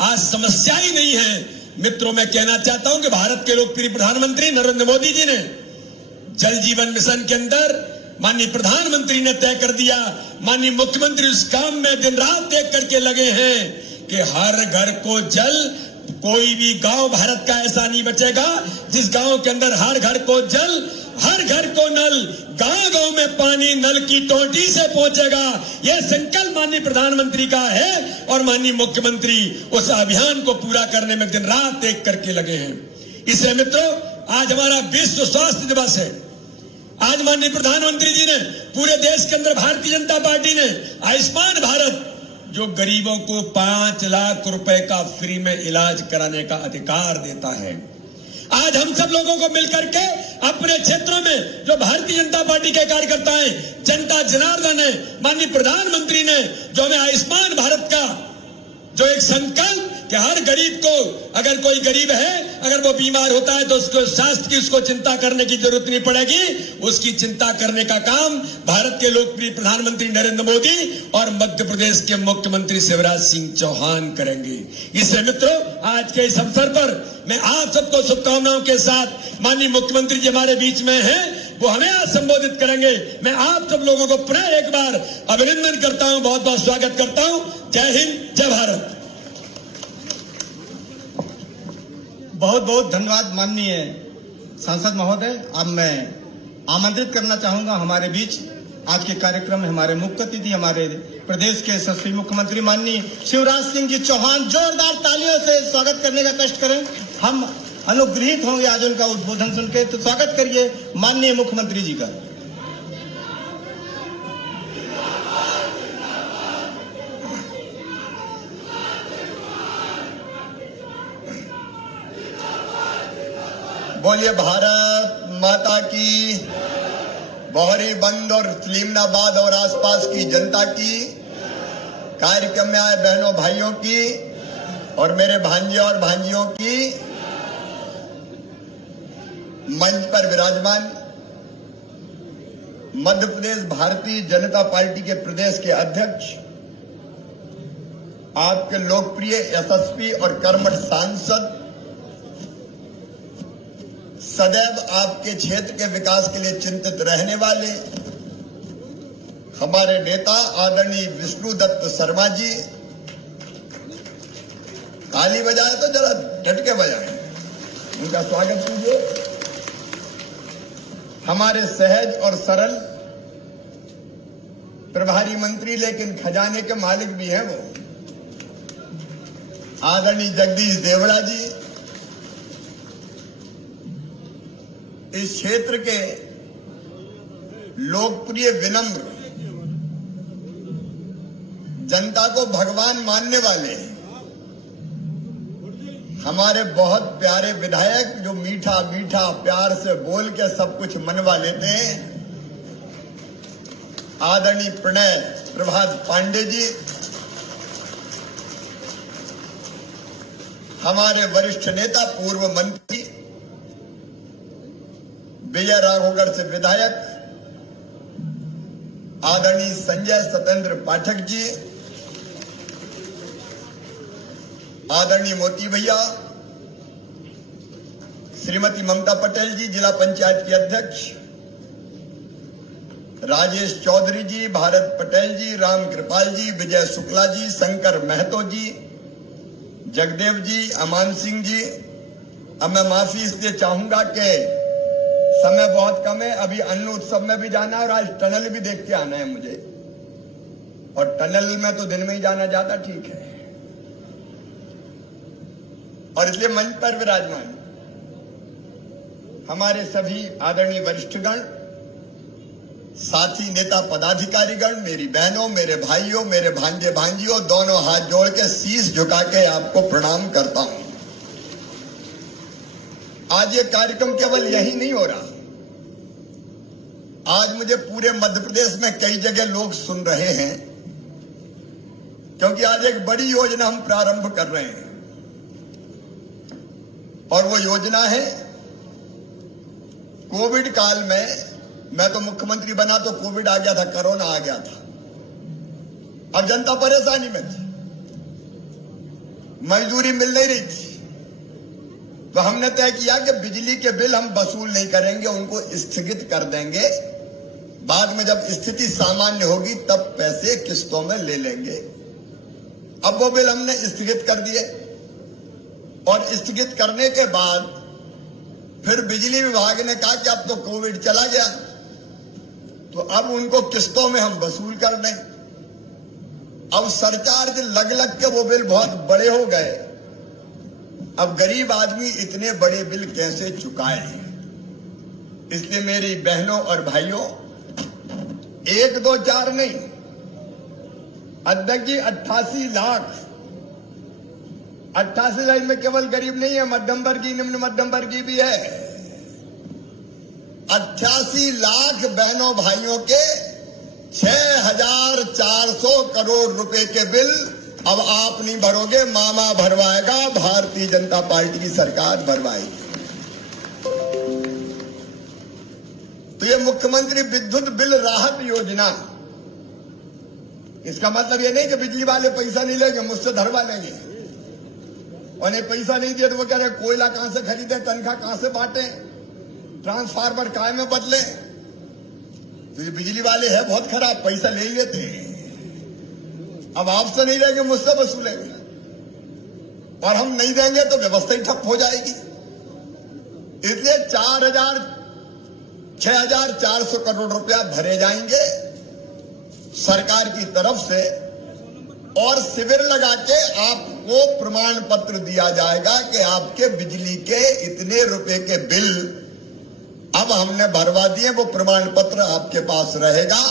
आज समस्या ही नहीं है। मित्रों, मैं कहना चाहता हूं कि भारत के लोकप्रिय प्रधानमंत्री नरेंद्र मोदी जी ने जल जीवन मिशन के अंदर माननीय प्रधानमंत्री ने तय कर दिया, माननीय मुख्यमंत्री उस काम में दिन रात एक करके लगे हैं कि हर घर को जल। कोई भी गांव भारत का ऐसा नहीं बचेगा जिस गांव के अंदर हर घर को जल, हर घर को नल, गांव गांव में पानी नल की टोटी से पहुंचेगा। यह संकल्प माननीय प्रधानमंत्री का है और माननीय मुख्यमंत्री उस अभियान को पूरा करने में दिन रात एक करके लगे हैं। इसलिए मित्रों, आज हमारा विश्व स्वास्थ्य दिवस है। आज माननीय प्रधानमंत्री जी ने पूरे देश के अंदर भारतीय जनता पार्टी ने आयुष्मान भारत, जो गरीबों को 5 लाख रुपए का फ्री में इलाज कराने का अधिकार देता है। आज हम सब लोगों को मिलकर के अपने क्षेत्रों में जो भारतीय जनता पार्टी के कार्यकर्ता हैं, जनता जनार्दन है, माननीय प्रधानमंत्री ने जो हमें आयुष्मान भारत का जो एक संकल्प कि हर गरीब को, अगर कोई गरीब है, अगर वो बीमार होता है तो उसको स्वास्थ्य की उसको चिंता करने की जरूरत नहीं पड़ेगी। उसकी चिंता करने का काम भारत के लोकप्रिय प्रधानमंत्री नरेंद्र मोदी और मध्य प्रदेश के मुख्यमंत्री शिवराज सिंह चौहान करेंगे। इसलिए मित्रों, आज के इस अवसर पर मैं आप सबको शुभकामनाओं के साथ, माननीय मुख्यमंत्री जी हमारे बीच में हैं, वो हमें आज संबोधित करेंगे। मैं आप सब लोगों को पुनः एक बार अभिनंदन करता हूं, बहुत बहुत स्वागत करता हूं। जय हिंद, जय भारत। बहुत बहुत धन्यवाद माननीय सांसद महोदय। अब मैं आमंत्रित करना चाहूंगा हमारे बीच आज के कार्यक्रम में हमारे मुख्य अतिथि, हमारे प्रदेश के यशस्वी मुख्यमंत्री माननीय शिवराज सिंह जी चौहान। जोरदार तालियों से स्वागत करने का कष्ट करें। हम अनुग्रहित होंगे आज उनका उद्बोधन सुन के। तो स्वागत करिए माननीय मुख्यमंत्री जी का। बोलिए भारत माता की, बोहरी बंद और सलीमनाबाद और आसपास की जनता की, कार्यक्रम में आए बहनों भाइयों की और मेरे भांजे और भांजियों की, मंच पर विराजमान मध्य प्रदेश भारतीय जनता पार्टी के प्रदेश के अध्यक्ष, आपके लोकप्रिय, यशस्वी और कर्मठ सांसद, सदैव आपके क्षेत्र के विकास के लिए चिंतित रहने वाले हमारे नेता आदरणीय विष्णुदत्त शर्मा जी। ताली बजाए तो जरा झटके बजाएं, उनका स्वागत कीजिए। हमारे सहज और सरल प्रभारी मंत्री लेकिन खजाने के मालिक भी हैं वो, आदरणीय जगदीश देवड़ा जी। इस क्षेत्र के लोकप्रिय, विनम्र, जनता को भगवान मानने वाले हमारे बहुत प्यारे विधायक, जो मीठा मीठा प्यार से बोल के सब कुछ मनवा लेते हैं, आदरणीय प्रणय प्रभात पांडे जी। हमारे वरिष्ठ नेता, पूर्व मंत्री विजय राघवगढ़ से विधायक आदरणीय संजय सतेंद्र पाठक जी, आदरणीय मोती भैया, श्रीमती ममता पटेल जी जिला पंचायत की अध्यक्ष, राजेश चौधरी जी, भारत पटेल जी, राम कृपाल जी, विजय शुक्ला जी, शंकर महतो जी, जगदेव जी, अमान सिंह जी। अब मैं माफी इसलिए चाहूंगा कि समय बहुत कम है, अभी अन्न उत्सव में भी जाना है और आज टनल भी देख के आना है मुझे, और टनल में तो दिन में ही जाना ज्यादा ठीक है। और इसलिए मंच पर विराजमान हमारे सभी आदरणीय वरिष्ठगण, साथी नेता पदाधिकारीगण, मेरी बहनों, मेरे भाइयों, मेरे भांजे भांजियों, दोनों हाथ जोड़ के शीश झुका के आपको प्रणाम करता हूं। आज ये कार्यक्रम केवल यही नहीं हो रहा, आज मुझे पूरे मध्य प्रदेश में कई जगह लोग सुन रहे हैं, क्योंकि आज एक बड़ी योजना हम प्रारंभ कर रहे हैं और वो योजना है कोविड काल में। मैं तो मुख्यमंत्री बना तो कोविड आ गया था, कोरोना आ गया था, अब जनता परेशानी में थी, मजदूरी मिल नहीं रही थी, तो हमने तय किया कि बिजली के बिल हम वसूल नहीं करेंगे, उनको स्थगित कर देंगे। बाद में जब स्थिति सामान्य होगी तब पैसे किस्तों में ले लेंगे। अब वो बिल हमने स्थगित कर दिए और स्थगित करने के बाद फिर बिजली विभाग ने कहा कि अब तो कोविड चला गया, तो अब उनको किस्तों में हम वसूल कर दें। अब सरचार्ज लग लग के वो बिल बहुत बड़े हो गए। अब गरीब आदमी इतने बड़े बिल कैसे चुकाए? इसलिए मेरी बहनों और भाइयों, 1, 2, 4 नहीं, अध्यक्ष जी 88 लाख 88 लाख में केवल गरीब नहीं है, मध्यम वर्गीय, निम्न मध्यम वर्गीय भी है। 88 लाख बहनों भाइयों के 6,400 करोड़ रुपए के बिल अब आप नहीं भरोगे, मामा भरवाएगा, भारतीय जनता पार्टी की सरकार भरवाएगी। तो ये मुख्यमंत्री विद्युत बिल राहत योजना, इसका मतलब ये नहीं कि बिजली वाले पैसा नहीं लेंगे, मुझसे धरवा लेंगे, उन्हें पैसा नहीं दिया तो वो कह रहे कोयला कहां से खरीदे, तनख्वाह कहां से बांटे, ट्रांसफार्मर काय में बदले। तो ये बिजली वाले हैं बहुत खराब, पैसा ले लेते हैं, अब आपसे नहीं लेंगे, मुझसे वसूलेंगे, और हम नहीं देंगे तो व्यवस्था ही ठप हो जाएगी। इसलिए 6,400 करोड़ रुपया भरे जाएंगे सरकार की तरफ से, और शिविर लगा के आपको प्रमाण पत्र दिया जाएगा कि आपके बिजली के इतने रुपए के बिल अब हमने भरवा दिए, वो प्रमाण पत्र आपके पास रहेगा,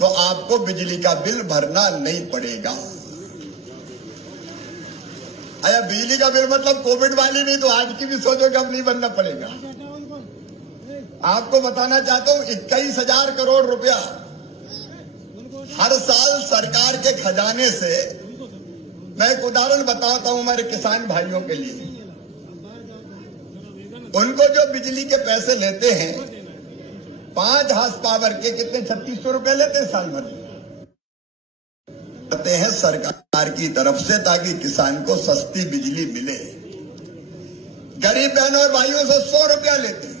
तो आपको बिजली का बिल भरना नहीं पड़ेगा। अरे बिजली का बिल मतलब कोविड वाली नहीं, तो आज की भी सोचो कि अब नहीं भरना पड़ेगा। आपको बताना चाहता हूं 21,000 करोड़ रुपया हर साल सरकार के खजाने से, मैं एक उदाहरण बताता हूं हमारे किसान भाइयों के लिए। उनको जो बिजली के पैसे लेते हैं 5 हार्स पावर के, कितने 3600 रुपए लेते हैं साल भर, करते हैं सरकार की तरफ से, ताकि किसान को सस्ती बिजली मिले। गरीब बहनों और भाइयों से 100 रुपया लेते हैं,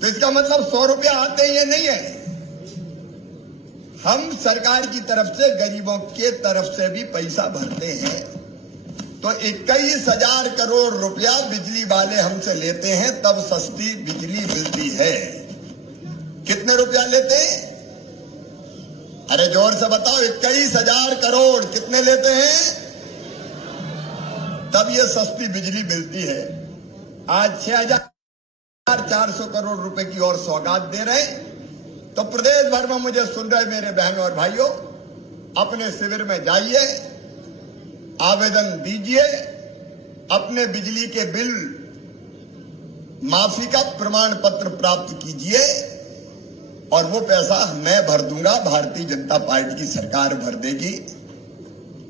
तो इसका मतलब 100 रुपया आते ही ये नहीं है। हम सरकार की तरफ से गरीबों के तरफ से भी पैसा भरते हैं, तो 21,000 करोड़ रुपया बिजली वाले हमसे लेते हैं, तब सस्ती बिजली मिलती है। कितने रुपया लेते हैं? अरे जोर से बताओ, 21,000 करोड़ कितने लेते हैं? तब ये सस्ती बिजली मिलती है। आज 6,400 करोड़ रुपए की और सौगात दे रहे हैं। तो प्रदेश भर में मुझे सुन रहे मेरे बहनों और भाइयों, अपने शिविर में जाइए, आवेदन दीजिए, अपने बिजली के बिल माफी का प्रमाण पत्र प्राप्त कीजिए, और वो पैसा मैं भर दूंगा, भारतीय जनता पार्टी की सरकार भर देगी।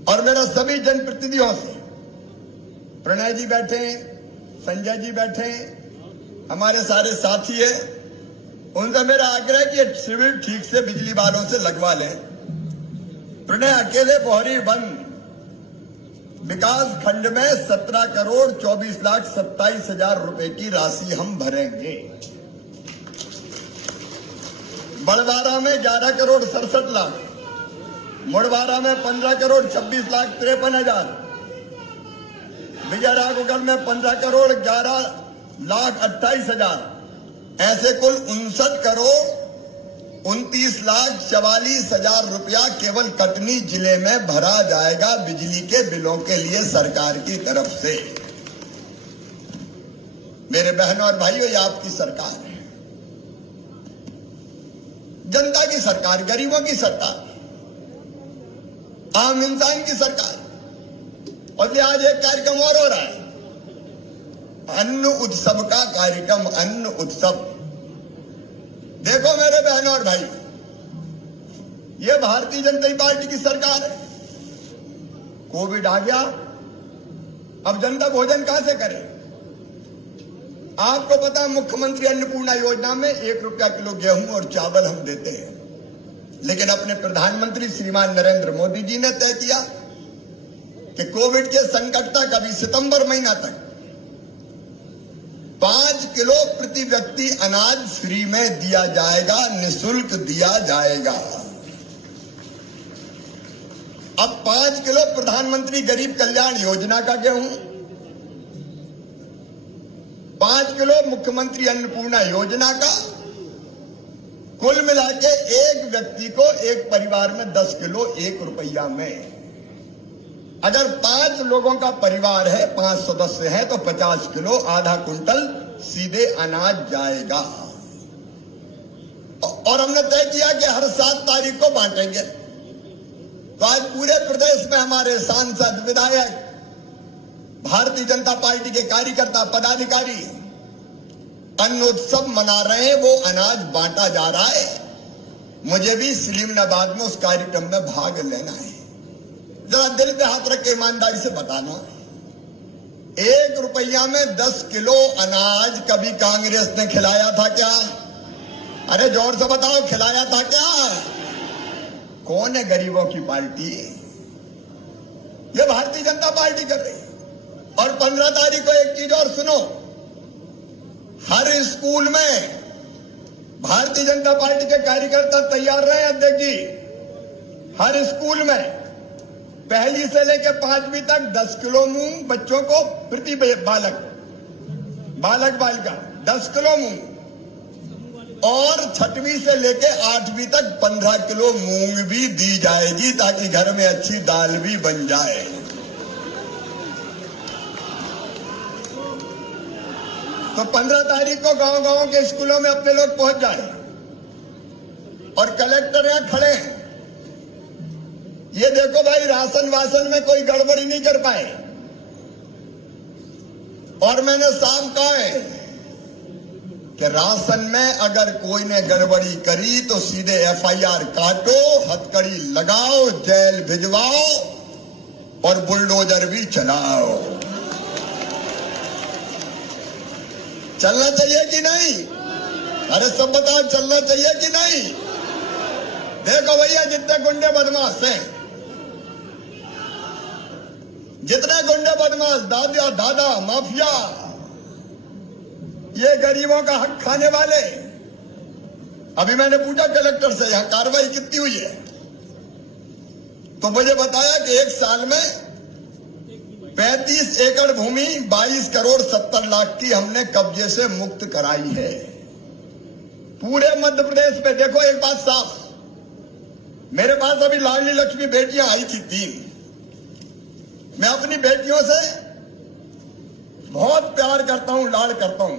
और मेरा सभी जनप्रतिनिधियों से, प्रणय जी बैठे, संजय जी बैठे, हमारे सारे साथी हैं, उनसे मेरा आग्रह कि शिविर ठीक से बिजली वालों से लगवा लें। प्रणय अकेले बोहरी बंद विकास खंड में 17 करोड़ 24,27,000 रुपए की राशि हम भरेंगे। बड़वारा में 11 करोड़ 67 लाख, मुड़वारा में 15 करोड़ 26,53,000, विजयराघवगढ़ में 15 करोड़ 11,28,000, ऐसे कुल 59 करोड़ 29,44,000 रुपया केवल कटनी जिले में भरा जाएगा बिजली के बिलों के लिए सरकार की तरफ से। मेरे बहनों और भाइयों, ये आपकी सरकार है, जनता की सरकार, गरीबों की सरकार, आम इंसान की सरकार। और ये आज एक कार्यक्रम और हो रहा है, अन्न उत्सव का कार्यक्रम, अन्न उत्सव। देखो मेरे और भाई, ये भारतीय जनता पार्टी की सरकार है। कोविड आ गया, अब जनता भोजन कहां से करे? आपको पता, मुख्यमंत्री अन्नपूर्णा योजना में 1 रुपया किलो गेहूं और चावल हम देते हैं, लेकिन अपने प्रधानमंत्री श्रीमान नरेंद्र मोदी जी ने तय किया कि कोविड के संकट तक, अभी सितंबर महीना तक 5 किलो प्रति व्यक्ति अनाज फ्री में दिया जाएगा, निःशुल्क दिया जाएगा। अब 5 किलो प्रधानमंत्री गरीब कल्याण योजना का गेहूं, 5 किलो मुख्यमंत्री अन्नपूर्णा योजना का, कुल मिला के एक व्यक्ति को, एक परिवार में 10 किलो 1 रुपया में। अगर 5 लोगों का परिवार है, 5 सदस्य है, तो 50 किलो, आधा कुंटल सीधे अनाज जाएगा। और हमने तय किया कि हर 7 तारीख को बांटेंगे। तो आज पूरे प्रदेश में हमारे सांसद, विधायक, भारतीय जनता पार्टी के कार्यकर्ता, पदाधिकारी अन्न उत्सव मना रहे हैं, वो अनाज बांटा जा रहा है। मुझे भी सलीमनाबाद में उस कार्यक्रम में भाग लेना है। जरा दिल पे हाथ रख के ईमानदारी से बताना, 1 रुपया में 10 किलो अनाज कभी कांग्रेस ने खिलाया था क्या? अरे जोर से बताओ, खिलाया था क्या? कौन है गरीबों की पार्टी? ये भारतीय जनता पार्टी कर रही। और 15 तारीख को एक चीज और सुनो, हर स्कूल में भारतीय जनता पार्टी के कार्यकर्ता तैयार रहे। अध्यक्ष जी, हर स्कूल में पहली से लेकर 5वीं तक 10 किलो मूंग बच्चों को प्रति बालक बालिका 10 किलो मूंग, और 6वीं से लेकर 8वीं तक 15 किलो मूंग भी दी जाएगी, ताकि घर में अच्छी दाल भी बन जाए। तो 15 तारीख को गांव-गांव के स्कूलों में अपने लोग पहुंच जाए। और कलेक्टर यहां खड़े हैं, ये देखो भाई, राशन वासन में कोई गड़बड़ी नहीं कर पाए। और मैंने साफ कहा है कि राशन में अगर कोई ने गड़बड़ी करी तो सीधे FIR काटो, हथकड़ी लगाओ, जेल भिजवाओ और बुलडोजर भी चलाओ। चलना चाहिए कि नहीं? अरे सब बताओ, चलना चाहिए कि नहीं? देखो भैया, जितने गुंडे बदमाश हैं, जितने गुंडे बदमाश, दादा माफिया, ये गरीबों का हक खाने वाले। अभी मैंने पूछा कलेक्टर से, यहां कार्रवाई कितनी हुई है? तो मुझे बताया कि 1 साल में 35 एकड़ भूमि 22 करोड़ 70 लाख की हमने कब्जे से मुक्त कराई है पूरे मध्य प्रदेश में। देखो एक बात साफ, मेरे पास अभी लाडली लक्ष्मी बेटियां आई थी 3। मैं अपनी बेटियों से बहुत प्यार करता हूं, लाड करता हूं,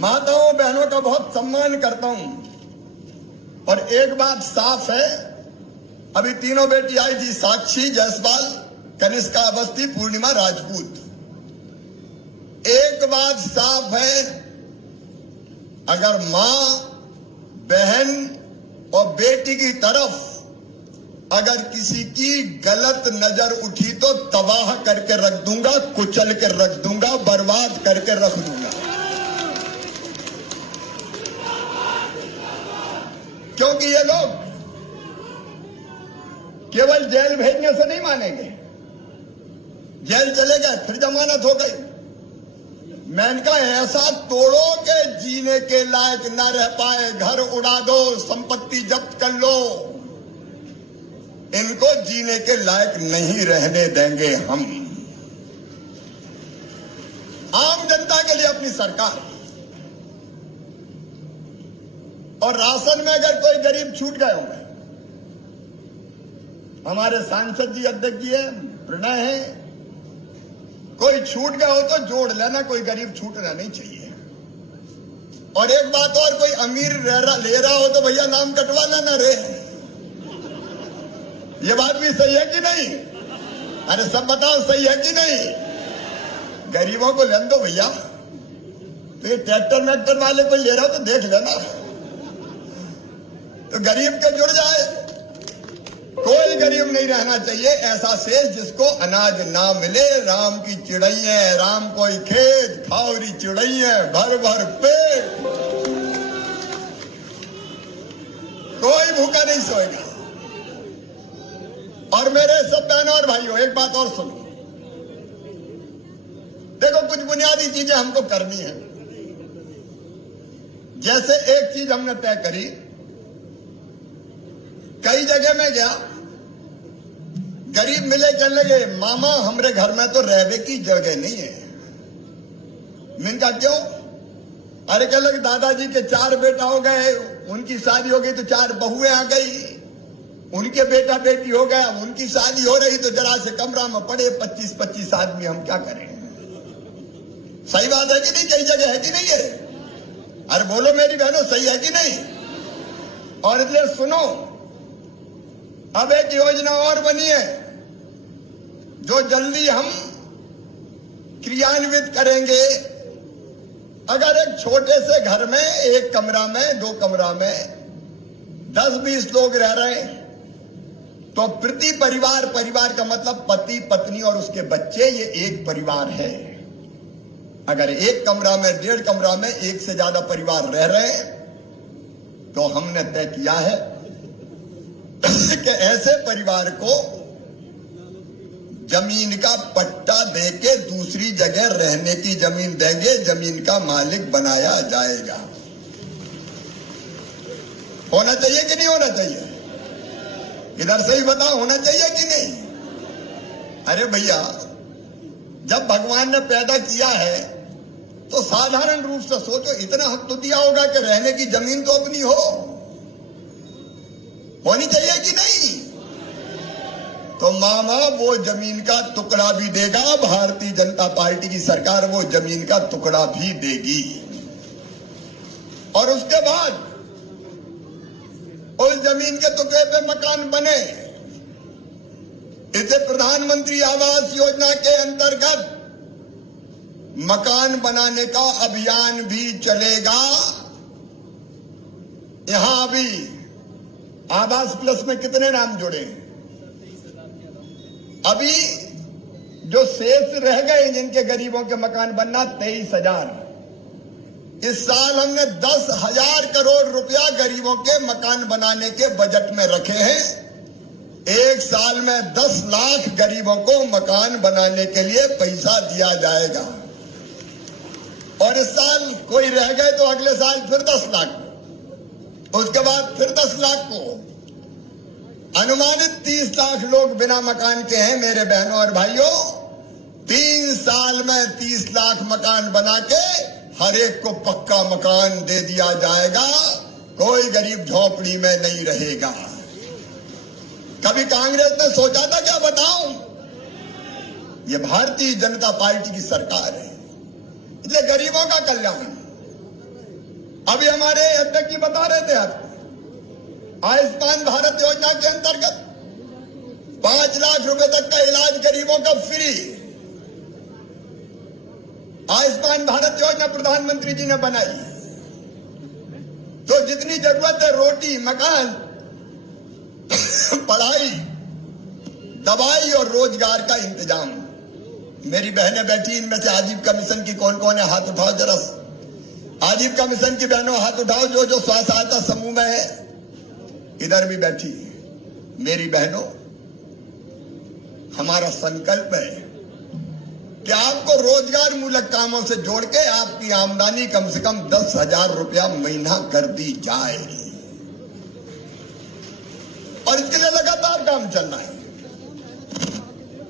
माताओं बहनों का बहुत सम्मान करता हूं। और एक बात साफ है, अभी तीनों बेटी आई थी, साक्षी जायसवाल, कनिष्का अवस्थी, पूर्णिमा राजपूत। एक बात साफ है, अगर मां, बहन और बेटी की तरफ अगर किसी की गलत नजर उठी तो तबाह करके रख दूंगा, कुचल कर रख दूंगा, बर्बाद करके रख दूंगा। क्योंकि ये लोग केवल जेल भेजने से नहीं मानेंगे। जेल चले गए, फिर जमानत हो गई। मैंने कहा ऐसा तोड़ो कि जीने के लायक न रह पाए, घर उड़ा दो, संपत्ति जब्त कर लो, इनको जीने के लायक नहीं रहने देंगे हम। आम जनता के लिए अपनी सरकार। और राशन में अगर कोई गरीब छूट गए होंगे, हमारे सांसद जी, अध्यक्ष जी है, प्रणय है, कोई छूट गया हो तो जोड़ लेना, कोई गरीब छूटना नहीं चाहिए। और एक बात और, कोई अमीर ले रहा हो तो भैया नाम कटवाना ना रे। ये बात भी सही है कि नहीं? अरे सब बताओ, सही है कि नहीं? गरीबों को लेने दो भैया। तो ये ट्रैक्टर मैक्टर वाले कोई ले रहा हो तो देख लेना, तो गरीब के जुड़ जाए। कोई गरीब नहीं रहना चाहिए ऐसा शेष जिसको अनाज ना मिले। राम की चिड़ैया राम कोई खेत खाओरी चिड़ैया भर भर पेट, कोई भूखा नहीं सोएगा। और मेरे सब बहनों और भाइयों, एक बात और सुनो। देखो, कुछ बुनियादी चीजें हमको करनी है। जैसे एक चीज हमने तय करी, कई जगह में गया, गरीब मिले कहने लगे मामा हमरे घर में तो रहने की जगह नहीं है। मैंने कहा क्यों? अरे कहने लगे दादाजी के 4 बेटा हो गए, उनकी शादी हो गई तो 4 बहुएं आ गई, उनके बेटा बेटी हो गया, उनकी शादी हो रही तो जरा से कमरा में पड़े 25-25 आदमी, हम क्या करें? सही बात है कि नहीं? कई जगह है कि नहीं है? अरे बोलो मेरी बहनों, सही है कि नहीं? और इसलिए सुनो, अब एक योजना और बनी है जो जल्दी हम क्रियान्वित करेंगे। अगर एक छोटे से घर में 1 कमरा में 2 कमरा में 10-20 लोग रह रहे हैं तो प्रति परिवार, परिवार का मतलब पति पत्नी और उसके बच्चे, ये एक परिवार है। अगर 1 कमरा में 1.5 कमरा में 1 से ज्यादा परिवार रह रहे हैं तो हमने तय किया है कि ऐसे परिवार को जमीन का पट्टा देके दूसरी जगह रहने की जमीन देंगे, जमीन का मालिक बनाया जाएगा। होना चाहिए कि नहीं होना चाहिए? इधर से ही बताओ, होना चाहिए कि नहीं? अरे भैया, जब भगवान ने पैदा किया है तो साधारण रूप से सोचो, इतना हक तो दिया होगा कि रहने की जमीन तो अपनी हो, होनी चाहिए कि नहीं? तो मामा वो जमीन का टुकड़ा भी देगा, भारतीय जनता पार्टी की सरकार वो जमीन का टुकड़ा भी देगी। और उसके बाद उस जमीन के टुकड़े पे मकान बने। इसे प्रधानमंत्री आवास योजना के अंतर्गत मकान बनाने का अभियान भी चलेगा। यहां अभी आवास प्लस में कितने नाम जुड़े हैं? अभी जो शेष रह गए जिनके गरीबों के मकान बनना 23,000। इस साल हमने 10,000 करोड़ रुपया गरीबों के मकान बनाने के बजट में रखे हैं। 1 साल में 10 लाख गरीबों को मकान बनाने के लिए पैसा दिया जाएगा। और इस साल कोई रह गए तो अगले साल फिर 10 लाख, उसके बाद फिर 10 लाख को, अनुमानित 30 लाख लोग बिना मकान के हैं। मेरे बहनों और भाइयों, 3 साल में 30 लाख मकान बना के हर एक को पक्का मकान दे दिया जाएगा। कोई गरीब झोपड़ी में नहीं रहेगा। कभी कांग्रेस ने सोचा था क्या? बताऊं, ये भारतीय जनता पार्टी की सरकार है, इसलिए गरीबों का कल्याण। अभी हमारे अध्यक्ष जी बता रहे थे आपको, आयुष्मान भारत योजना के अंतर्गत 5 लाख रुपए तक का इलाज गरीबों का फ्री। आयुष्मान भारत योजना प्रधानमंत्री जी ने बनाई। तो जितनी जरूरत है, रोटी, मकान, पढ़ाई, दवाई और रोजगार का इंतजाम। मेरी बहनें बैठी, इनमें से आजीविका मिशन की कौन कौन है? हाथ उठाओ जरा। आजीविका मिशन की बहनों हाथ उठाओ, जो जो स्व सहायता समूह में है। इधर भी बैठी मेरी बहनों, हमारा संकल्प है कि आपको रोजगार मूलक कामों से जोड़ के आपकी आमदनी कम से कम 10,000 रुपया महीना कर दी जाए। और इसके लिए लगातार काम चलना है।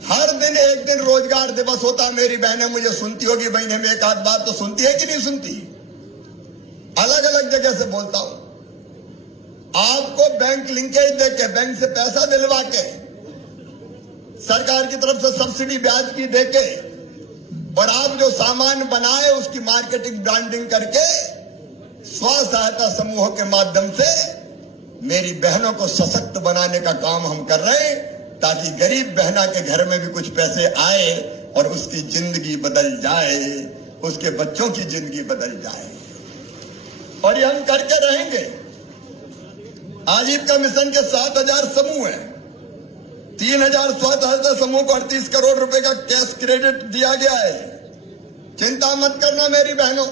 हर दिन एक दिन रोजगार दिवस होता। मेरी बहनें मुझे सुनती होगी, महीने में 1 आध बार तो सुनती है कि नहीं सुनती? अलग अलग जगह से बोलता हूं। आपको बैंक लिंकेज देके, बैंक से पैसा दिलवा के, सरकार की तरफ से सब्सिडी ब्याज की देके, और आप जो सामान बनाए उसकी मार्केटिंग ब्रांडिंग करके स्व सहायता समूहों के माध्यम से मेरी बहनों को सशक्त बनाने का काम हम कर रहे हैं, ताकि गरीब बहना के घर में भी कुछ पैसे आए और उसकी जिंदगी बदल जाए, उसके बच्चों की जिंदगी बदल जाए। और ये हम करके रहेंगे। आजीविका मिशन के 7,000 समूह हैं। 3,000 स्वसहायता समूह को 38 करोड़ रुपए का कैश क्रेडिट दिया गया है। चिंता मत करना मेरी बहनों,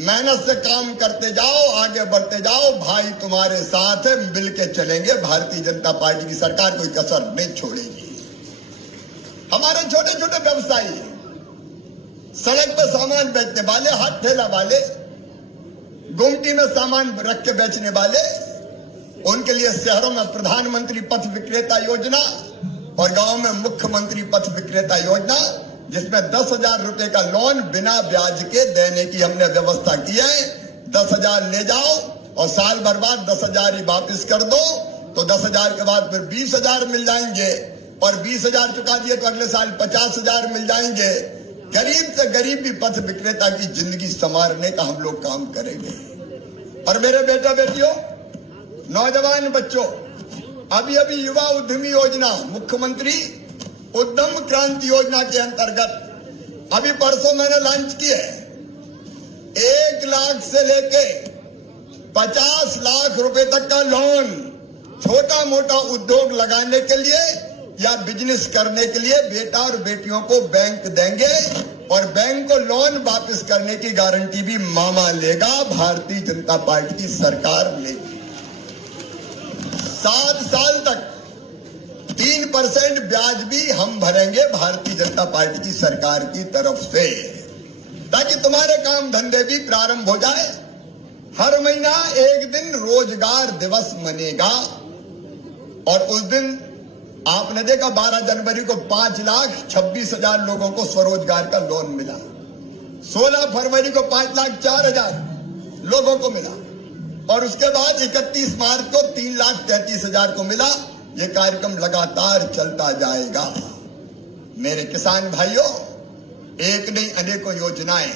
मेहनत से काम करते जाओ, आगे बढ़ते जाओ, भाई तुम्हारे साथ है, मिल के चलेंगे। भारतीय जनता पार्टी की सरकार कोई कसर नहीं छोड़ेगी। हमारे छोटे छोटे व्यवसायी, सड़क पर सामान बेचने वाले, हाथ ठेला वाले, गुमटी में सामान रख के बेचने वाले, उनके लिए शहरों में प्रधानमंत्री पथ विक्रेता योजना और गांव में मुख्यमंत्री पथ विक्रेता योजना, जिसमें 10,000 रुपए का लोन बिना ब्याज के देने की हमने व्यवस्था की है। 10,000 ले जाओ और साल भर बाद 10,000 ही वापिस कर दो, तो 10,000 के बाद फिर 20,000 मिल जाएंगे, और 20,000 चुका दिए तो अगले साल 50,000 मिल जाएंगे। गरीब से गरीब भी पथ विक्रेता की जिंदगी संवारने का हम लोग काम करेंगे। और मेरे बेटा बेटियों, नौजवान बच्चों, अभी अभी युवा उद्यमी योजना, मुख्यमंत्री उद्यम क्रांति योजना के अंतर्गत अभी परसों मैंने लॉन्च की है। 1 लाख से लेके 50 लाख रुपए तक का लोन छोटा मोटा उद्योग लगाने के लिए या बिजनेस करने के लिए बेटा और बेटियों को बैंक देंगे, और बैंक को लोन वापस करने की गारंटी भी मामा लेगा, भारतीय जनता पार्टी की सरकार लेगी। 7 साल तक 3% ब्याज भी हम भरेंगे भारतीय जनता पार्टी की सरकार की तरफ से, ताकि तुम्हारे काम धंधे भी प्रारंभ हो जाए। हर महीना एक दिन रोजगार दिवस मनेगा, और उस दिन आपने देखा 12 जनवरी को 5,26,000 लोगों को स्वरोजगार का लोन मिला। 16 फरवरी को 5,04,000 लोगों को मिला, और उसके बाद 31 मार्च को 3,33,000 को मिला। ये कार्यक्रम लगातार चलता जाएगा। मेरे किसान भाइयों, एक नहीं अनेकों योजनाएं।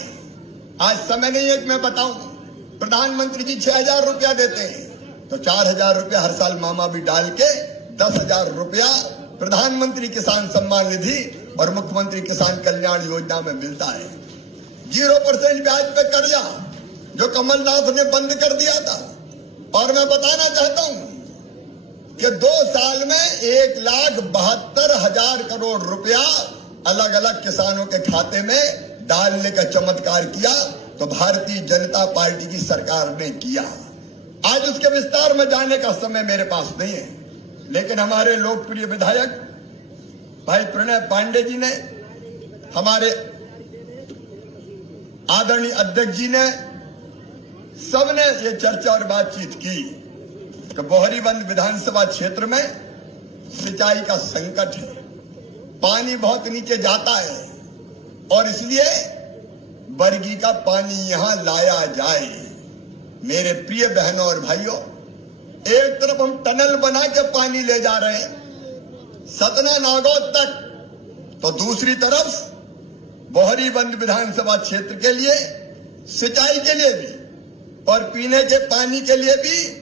आज समय नहीं है कि मैं बताऊं, प्रधानमंत्री जी 6,000 रुपया देते हैं, तो 4,000 रुपया हर साल मामा भी डाल के 10,000 रुपया प्रधानमंत्री किसान सम्मान निधि और मुख्यमंत्री किसान कल्याण योजना में मिलता है। 0% ब्याज पे कर्जा जो कमलनाथ ने बंद कर दिया था। और मैं बताना चाहता हूं कि 2 साल में 1,72,000 करोड़ रुपया अलग अलग किसानों के खाते में डालने का चमत्कार किया, तो भारतीय जनता पार्टी की सरकार ने किया। आज उसके विस्तार में जाने का समय मेरे पास नहीं है, लेकिन हमारे लोकप्रिय विधायक भाई प्रणय पांडे जी ने, हमारे आदरणीय अध्यक्ष जी ने, सबने ये चर्चा और बातचीत की कि बोहरीबंद विधानसभा क्षेत्र में सिंचाई का संकट है, पानी बहुत नीचे जाता है, और इसलिए बरगी का पानी यहां लाया जाए। मेरे प्रिय बहनों और भाइयों, एक तरफ हम टनल बना के पानी ले जा रहे हैं सतना नागौद तक, तो दूसरी तरफ बोहरीबंद विधानसभा क्षेत्र के लिए सिंचाई के लिए भी और पीने के पानी के लिए भी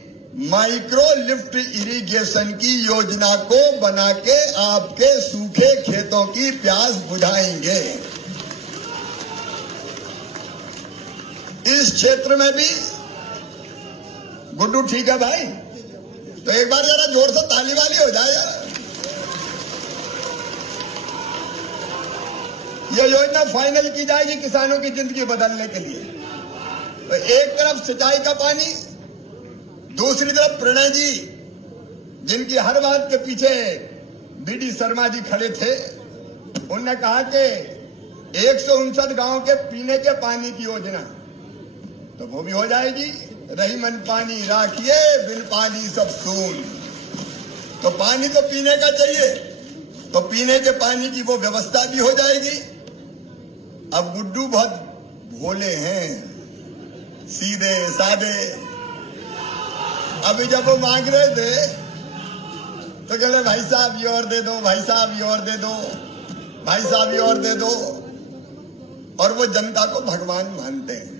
माइक्रो लिफ्ट इरिगेशन की योजना को बना के आपके सूखे खेतों की प्यास बुझाएंगे। इस क्षेत्र में भी गुड्डू ठीक है भाई, तो एक बार जरा जोर से ताली वाली हो जाए यार। यह योजना फाइनल की जाएगी किसानों की जिंदगी बदलने के लिए। तो एक तरफ सिंचाई का पानी, दूसरी तरफ प्रणय जी, जिनकी हर बात के पीछे बीडी शर्मा जी खड़े थे, उन्होंने कहा कि 159 गांव के पीने के पानी की योजना, तो वो भी हो जाएगी। रही मन पानी राखिए, बिन पानी सब सून। तो पानी तो पीने का चाहिए, तो पीने के पानी की वो व्यवस्था भी हो जाएगी। अब गुड्डू बहुत भोले हैं, सीधे साधे। अभी जब वो मांग रहे थे तो कह रहे भाई साहब ये और दे दो, भाई साहब ये और दे दो, भाई साहब ये और दे दो, और वो जनता को भगवान मानते हैं।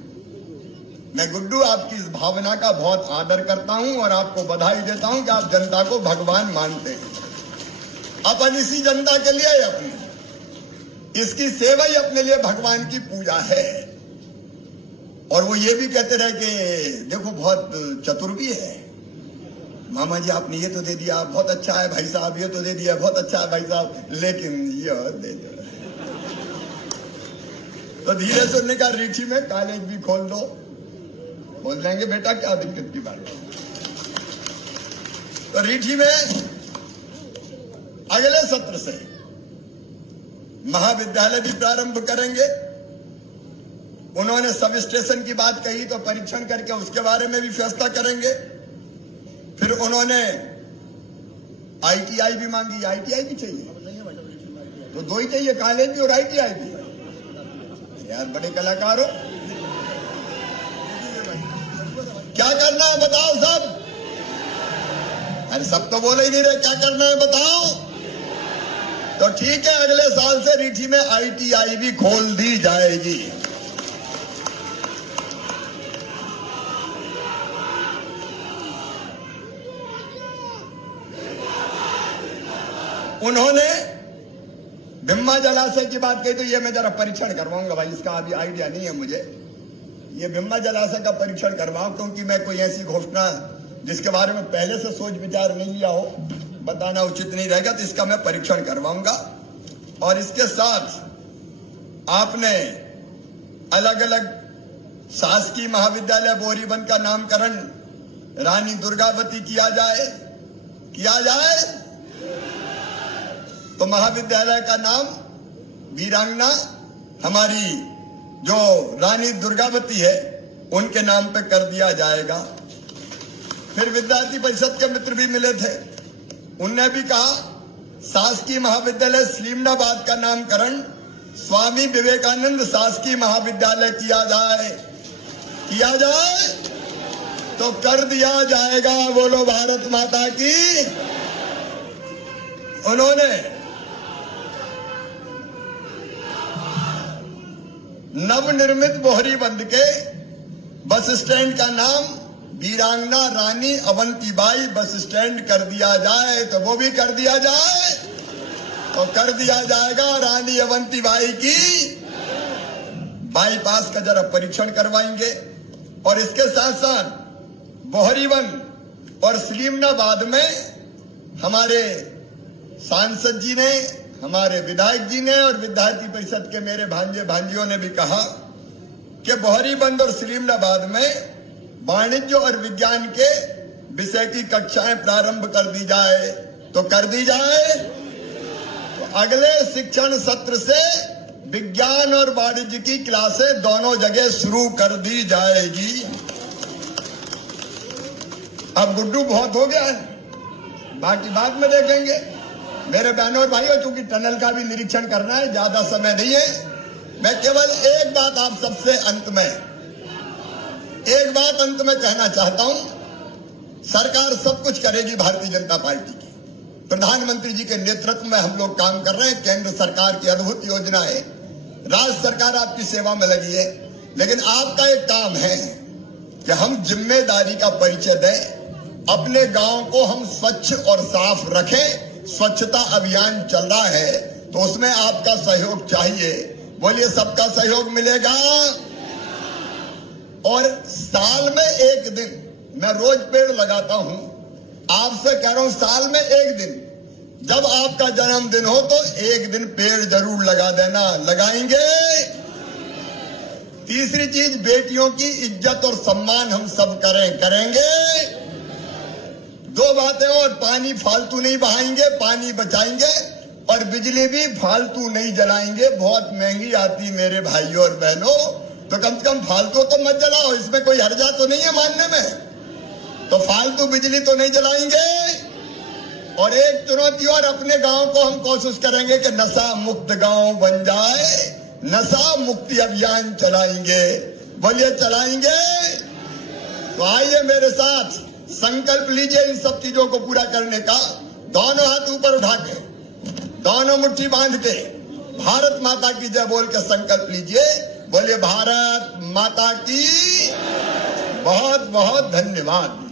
मैं गुड्डू आपकी इस भावना का बहुत आदर करता हूं और आपको बधाई देता हूं कि आप जनता को भगवान मानते हैं। अपन इसी जनता के लिए अपने इसकी सेवा ही अपने लिए भगवान की पूजा है। और वो ये भी कहते रहे कि देखो बहुत चतुर भी है, मामा जी आपने ये तो दे दिया, बहुत अच्छा है भाई साहब, ये तो दे दिया, बहुत अच्छा है भाई साहब, लेकिन ये और दे दो। तो धीरे से उन्होंने कहा रीठी में कॉलेज भी खोल दो। बोल देंगे बेटा क्या दिक्कत की बात है। तो रीठी में अगले सत्र से महाविद्यालय भी प्रारंभ करेंगे। उन्होंने सब स्टेशन की बात कही तो परीक्षण करके उसके बारे में भी फैसला करेंगे। फिर उन्होंने आईटीआई भी मांगी, आईटीआई भी चाहिए तो दो ही चाहिए, कॉलेज भी और आईटीआई भी। यार बड़े कलाकार हो, क्या करना है बताओ सब। अरे सब तो बोले ही नहीं रहे, क्या करना है बताओ। तो ठीक है, अगले साल से रीठी में आईटीआई भी खोल दी जाएगी। उन्होंने भिम्मा जलाशय की बात कही तो ये मैं जरा परीक्षण करवाऊंगा भाई, इसका अभी आइडिया नहीं है मुझे। ये भिम्मा जलाशय का परीक्षण करवाऊं, क्योंकि मैं कोई ऐसी घोषणा जिसके बारे में पहले से सोच विचार नहीं लिया हो बताना उचित नहीं रहेगा, तो इसका मैं परीक्षण करवाऊंगा। और इसके साथ आपने अलग अलग शासकीय महाविद्यालय बोरीबंद का नामकरण रानी दुर्गावती किया जाए तो महाविद्यालय का नाम वीरांगना हमारी जो रानी दुर्गावती है उनके नाम पे कर दिया जाएगा। फिर विद्यार्थी परिषद के मित्र भी मिले थे, उनने भी कहा शासकीय महाविद्यालय सलीमनाबाद का नामकरण स्वामी विवेकानंद शासकीय महाविद्यालय किया जाए तो कर दिया जाएगा। बोलो भारत माता की। उन्होंने नवनिर्मित बोहरीबंद के बस स्टैंड का नाम वीरांगना रानी अवंतीबाई बस स्टैंड कर दिया जाए तो वो भी कर दिया जाए तो कर दिया जाएगा। रानी अवंतीबाई की बाईपास का जरा परीक्षण करवाएंगे। और इसके साथ साथ बोहरीबंद और सलीमनाबाद में हमारे सांसद जी ने, हमारे विधायक जी ने और विद्यार्थी परिषद के मेरे भांजे भांजियों ने भी कहा कि बोहरीबंद और सलीमनाबाद में वाणिज्य और विज्ञान के विषय की कक्षाएं प्रारंभ कर दी जाए तो कर दी जाए। तो अगले शिक्षण सत्र से विज्ञान और वाणिज्य की क्लासें दोनों जगह शुरू कर दी जाएगी। अब गुड्डू बहुत हो गया है, बाकी बाद में देखेंगे। मेरे बहनों और भाइयों, चूंकि टनल का भी निरीक्षण करना है, ज्यादा समय नहीं है। मैं केवल एक बात आप सबसे अंत में कहना चाहता हूं। सरकार सब कुछ करेगी भारतीय जनता पार्टी की। प्रधानमंत्री जी के नेतृत्व में हम लोग काम कर रहे हैं। केंद्र सरकार की अद्भुत योजना है, राज्य सरकार आपकी सेवा में लगी है। लेकिन आपका एक काम है कि हम जिम्मेदारी का परिचय दें, अपने गांव को हम स्वच्छ और साफ रखें। स्वच्छता अभियान चल रहा है तो उसमें आपका सहयोग चाहिए। बोलिए, सबका सहयोग मिलेगा। और साल में एक दिन मैं रोज पेड़ लगाता हूं, आपसे कह रहा हूं साल में एक दिन जब आपका जन्मदिन हो तो एक दिन पेड़ जरूर लगा देना। लगाएंगे। तीसरी चीज, बेटियों की इज्जत और सम्मान हम सब करेंगे। दो बातें और, पानी फालतू नहीं बहाएंगे, पानी बचाएंगे और बिजली भी फालतू नहीं जलाएंगे। बहुत महंगी आती मेरे भाइयों और बहनों, तो कम से कम फालतू तो मत जलाओ। इसमें कोई हर्जा तो नहीं है मानने में, तो फालतू बिजली तो नहीं जलाएंगे। और एक चुनौती और, अपने गांव को हम कोशिश करेंगे कि नशा मुक्त गांव बन जाए। नशा मुक्ति अभियान चलाएंगे। बोलिए, चलाएंगे। तो आइए मेरे साथ संकल्प लीजिए इन सब चीजों को पूरा करने का। दोनों हाथ ऊपर उठा के, दोनों मुट्ठी बांध के भारत माता की जय बोल के संकल्प लीजिए। बोलिए, भारत माता की। बहुत बहुत धन्यवाद।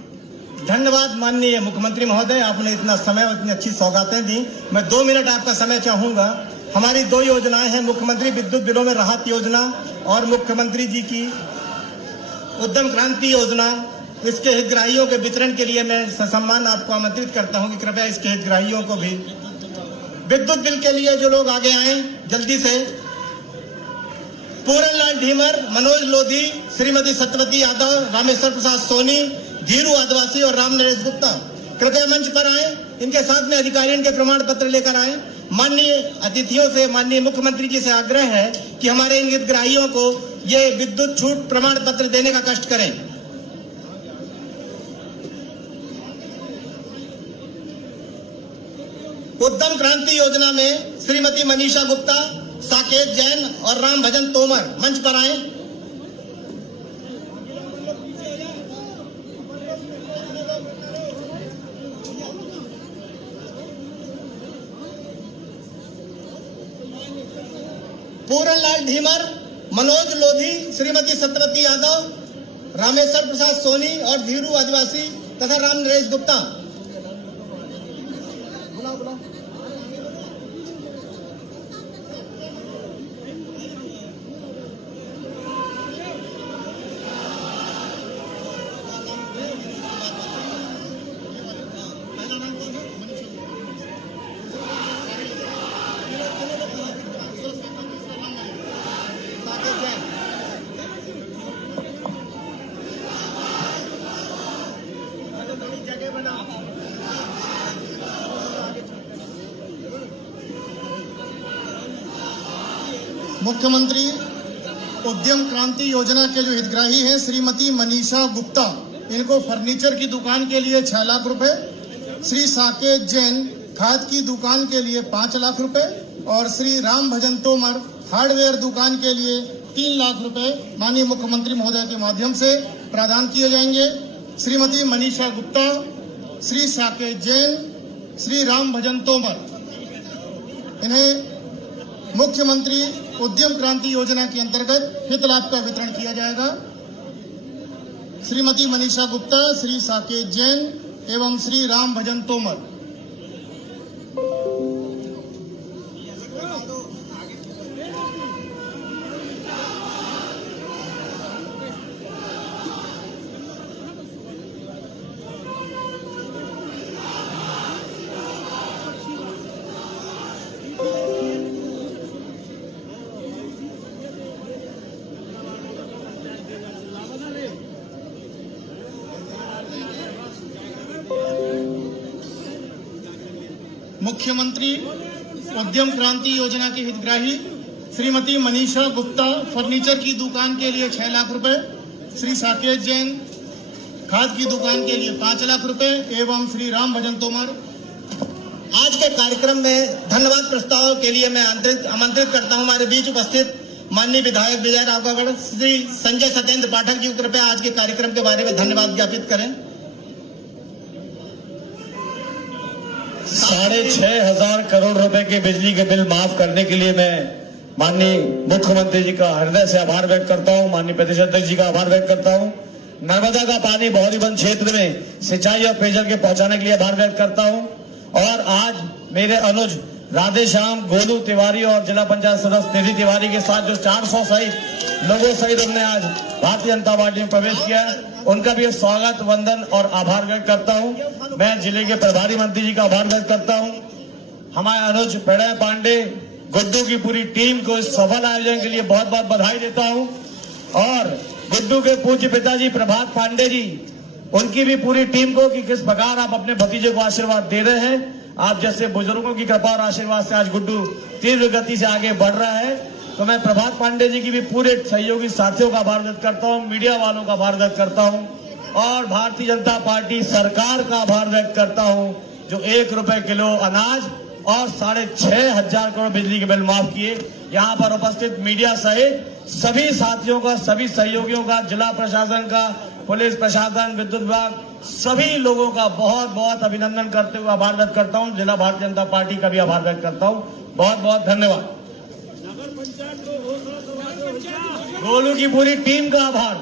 धन्यवाद माननीय मुख्यमंत्री महोदय, आपने इतना समय और इतनी अच्छी सौगातें दी। मैं 2 मिनट आपका समय चाहूंगा। हमारी 2 योजनाएं हैं, मुख्यमंत्री विद्युत बिलों में राहत योजना और मुख्यमंत्री जी की उद्यम क्रांति योजना। इसके हितग्राहियों के वितरण के लिए मैं ससम्मान आपको आमंत्रित करता हूं कि कृपया इसके हितग्राहियों को भी विद्युत बिल के लिए जो लोग आगे आए जल्दी से। पूरनलाल ढीमर, मनोज लोधी, श्रीमती सत्यवती यादव, रामेश्वर प्रसाद सोनी, धीरू आदिवासी और राम नरेश गुप्ता कृपया मंच पर आए। इनके साथ में अधिकारियों के प्रमाण पत्र लेकर आए। माननीय अतिथियों से, माननीय मुख्यमंत्री जी से आग्रह है कि हमारे इन हितग्राहियों को ये विद्युत छूट प्रमाण पत्र देने का कष्ट करें। उद्यम क्रांति योजना में श्रीमती मनीषा गुप्ता, साकेत जैन और राम भजन तोमर मंच पर आए। पूरनलाल ढीमर, मनोज लोधी, श्रीमती सत्यवती यादव, रामेश्वर प्रसाद सोनी और धीरू आदिवासी तथा राम नरेश गुप्ता। मुख्यमंत्री उद्यम क्रांति योजना के जो हितग्राही हैं श्रीमती मनीषा गुप्ता, इनको फर्नीचर की दुकान के लिए 6 लाख रुपए, श्री साकेत जैन खाद की दुकान के लिए 5 लाख रुपए और श्री राम भजन तोमर हार्डवेयर दुकान के लिए 3 लाख रुपए माननीय मुख्यमंत्री महोदय के माध्यम से प्रदान किए जाएंगे। श्रीमती मनीषा गुप्ता, श्री साकेत जैन, श्री राम भजन तोमर, इन्हें मुख्यमंत्री उद्यम क्रांति योजना के अंतर्गत हित लाभ का वितरण किया जाएगा। श्रीमती मनीषा गुप्ता, श्री साकेत जैन एवं श्री राम भजन तोमर। मुख्यमंत्री उद्यम क्रांति योजना की हितग्राही श्रीमती मनीषा गुप्ता फर्नीचर की दुकान के लिए 6 लाख रुपए, श्री साकेत जैन खाद की दुकान के लिए 5 लाख रुपए एवं श्री राम भजन तोमर। आज के कार्यक्रम में धन्यवाद प्रस्ताव के लिए मैं आमंत्रित करता हूं हमारे बीच उपस्थित माननीय विधायक विजय रावगढ़ श्री संजय सत्येंद्र पाठक जी को कृपया आज के कार्यक्रम के बारे में धन्यवाद ज्ञापित करें। 6,500 करोड़ रुपए के बिजली के बिल माफ करने के लिए मैं माननीय मुख्यमंत्री जी का हृदय से आभार व्यक्त करता हूं, माननीय प्रदेश अध्यक्ष जी का आभार व्यक्त करता हूं। नर्मदा का पानी बहरीबंद क्षेत्र में सिंचाई और पेयजल के पहुंचाने के लिए आभार व्यक्त करता हूं। और आज मेरे अनुज राधेश्याम गोलू तिवारी और जिला पंचायत सदस्य निधि तिवारी के साथ जो 400 लोगों सहित हमने आज भारतीय जनता पार्टी में प्रवेश किया है, उनका भी स्वागत, वंदन और आभार व्यक्त करता हूं। मैं जिले के प्रभारी मंत्री जी का आभार व्यक्त करता हूं। हमारे अनुज प्रणय पांडे, गुड्डू की पूरी टीम को इस सफल आयोजन के लिए बहुत बहुत बधाई देता हूं। और गुड्डू के पूज्य पिताजी प्रभात पांडे जी, उनकी भी पूरी टीम को कि किस प्रकार आप अपने भतीजे को आशीर्वाद दे रहे हैं। आप जैसे बुजुर्गों की कृपा और आशीर्वाद से आज गुड्डू तीव्र गति से आगे बढ़ रहा है। तो मैं प्रभात पांडे जी की भी पूरे सहयोगी साथियों का आभार व्यक्त करता हूं, मीडिया वालों का आभार व्यक्त करता हूं और भारतीय जनता पार्टी सरकार का आभार व्यक्त करता हूं जो 1 रुपए किलो अनाज और 6,500 करोड़ बिजली के बिल माफ किए। यहाँ पर उपस्थित मीडिया सहित सभी साथियों का, सभी सहयोगियों का, जिला प्रशासन का, पुलिस प्रशासन, विद्युत विभाग, सभी लोगों का बहुत बहुत अभिनंदन करते हुए आभार व्यक्त करता हूं। जिला भारतीय जनता पार्टी का भी आभार व्यक्त करता हूं। बहुत बहुत धन्यवाद। गोलू की पूरी टीम का आभार।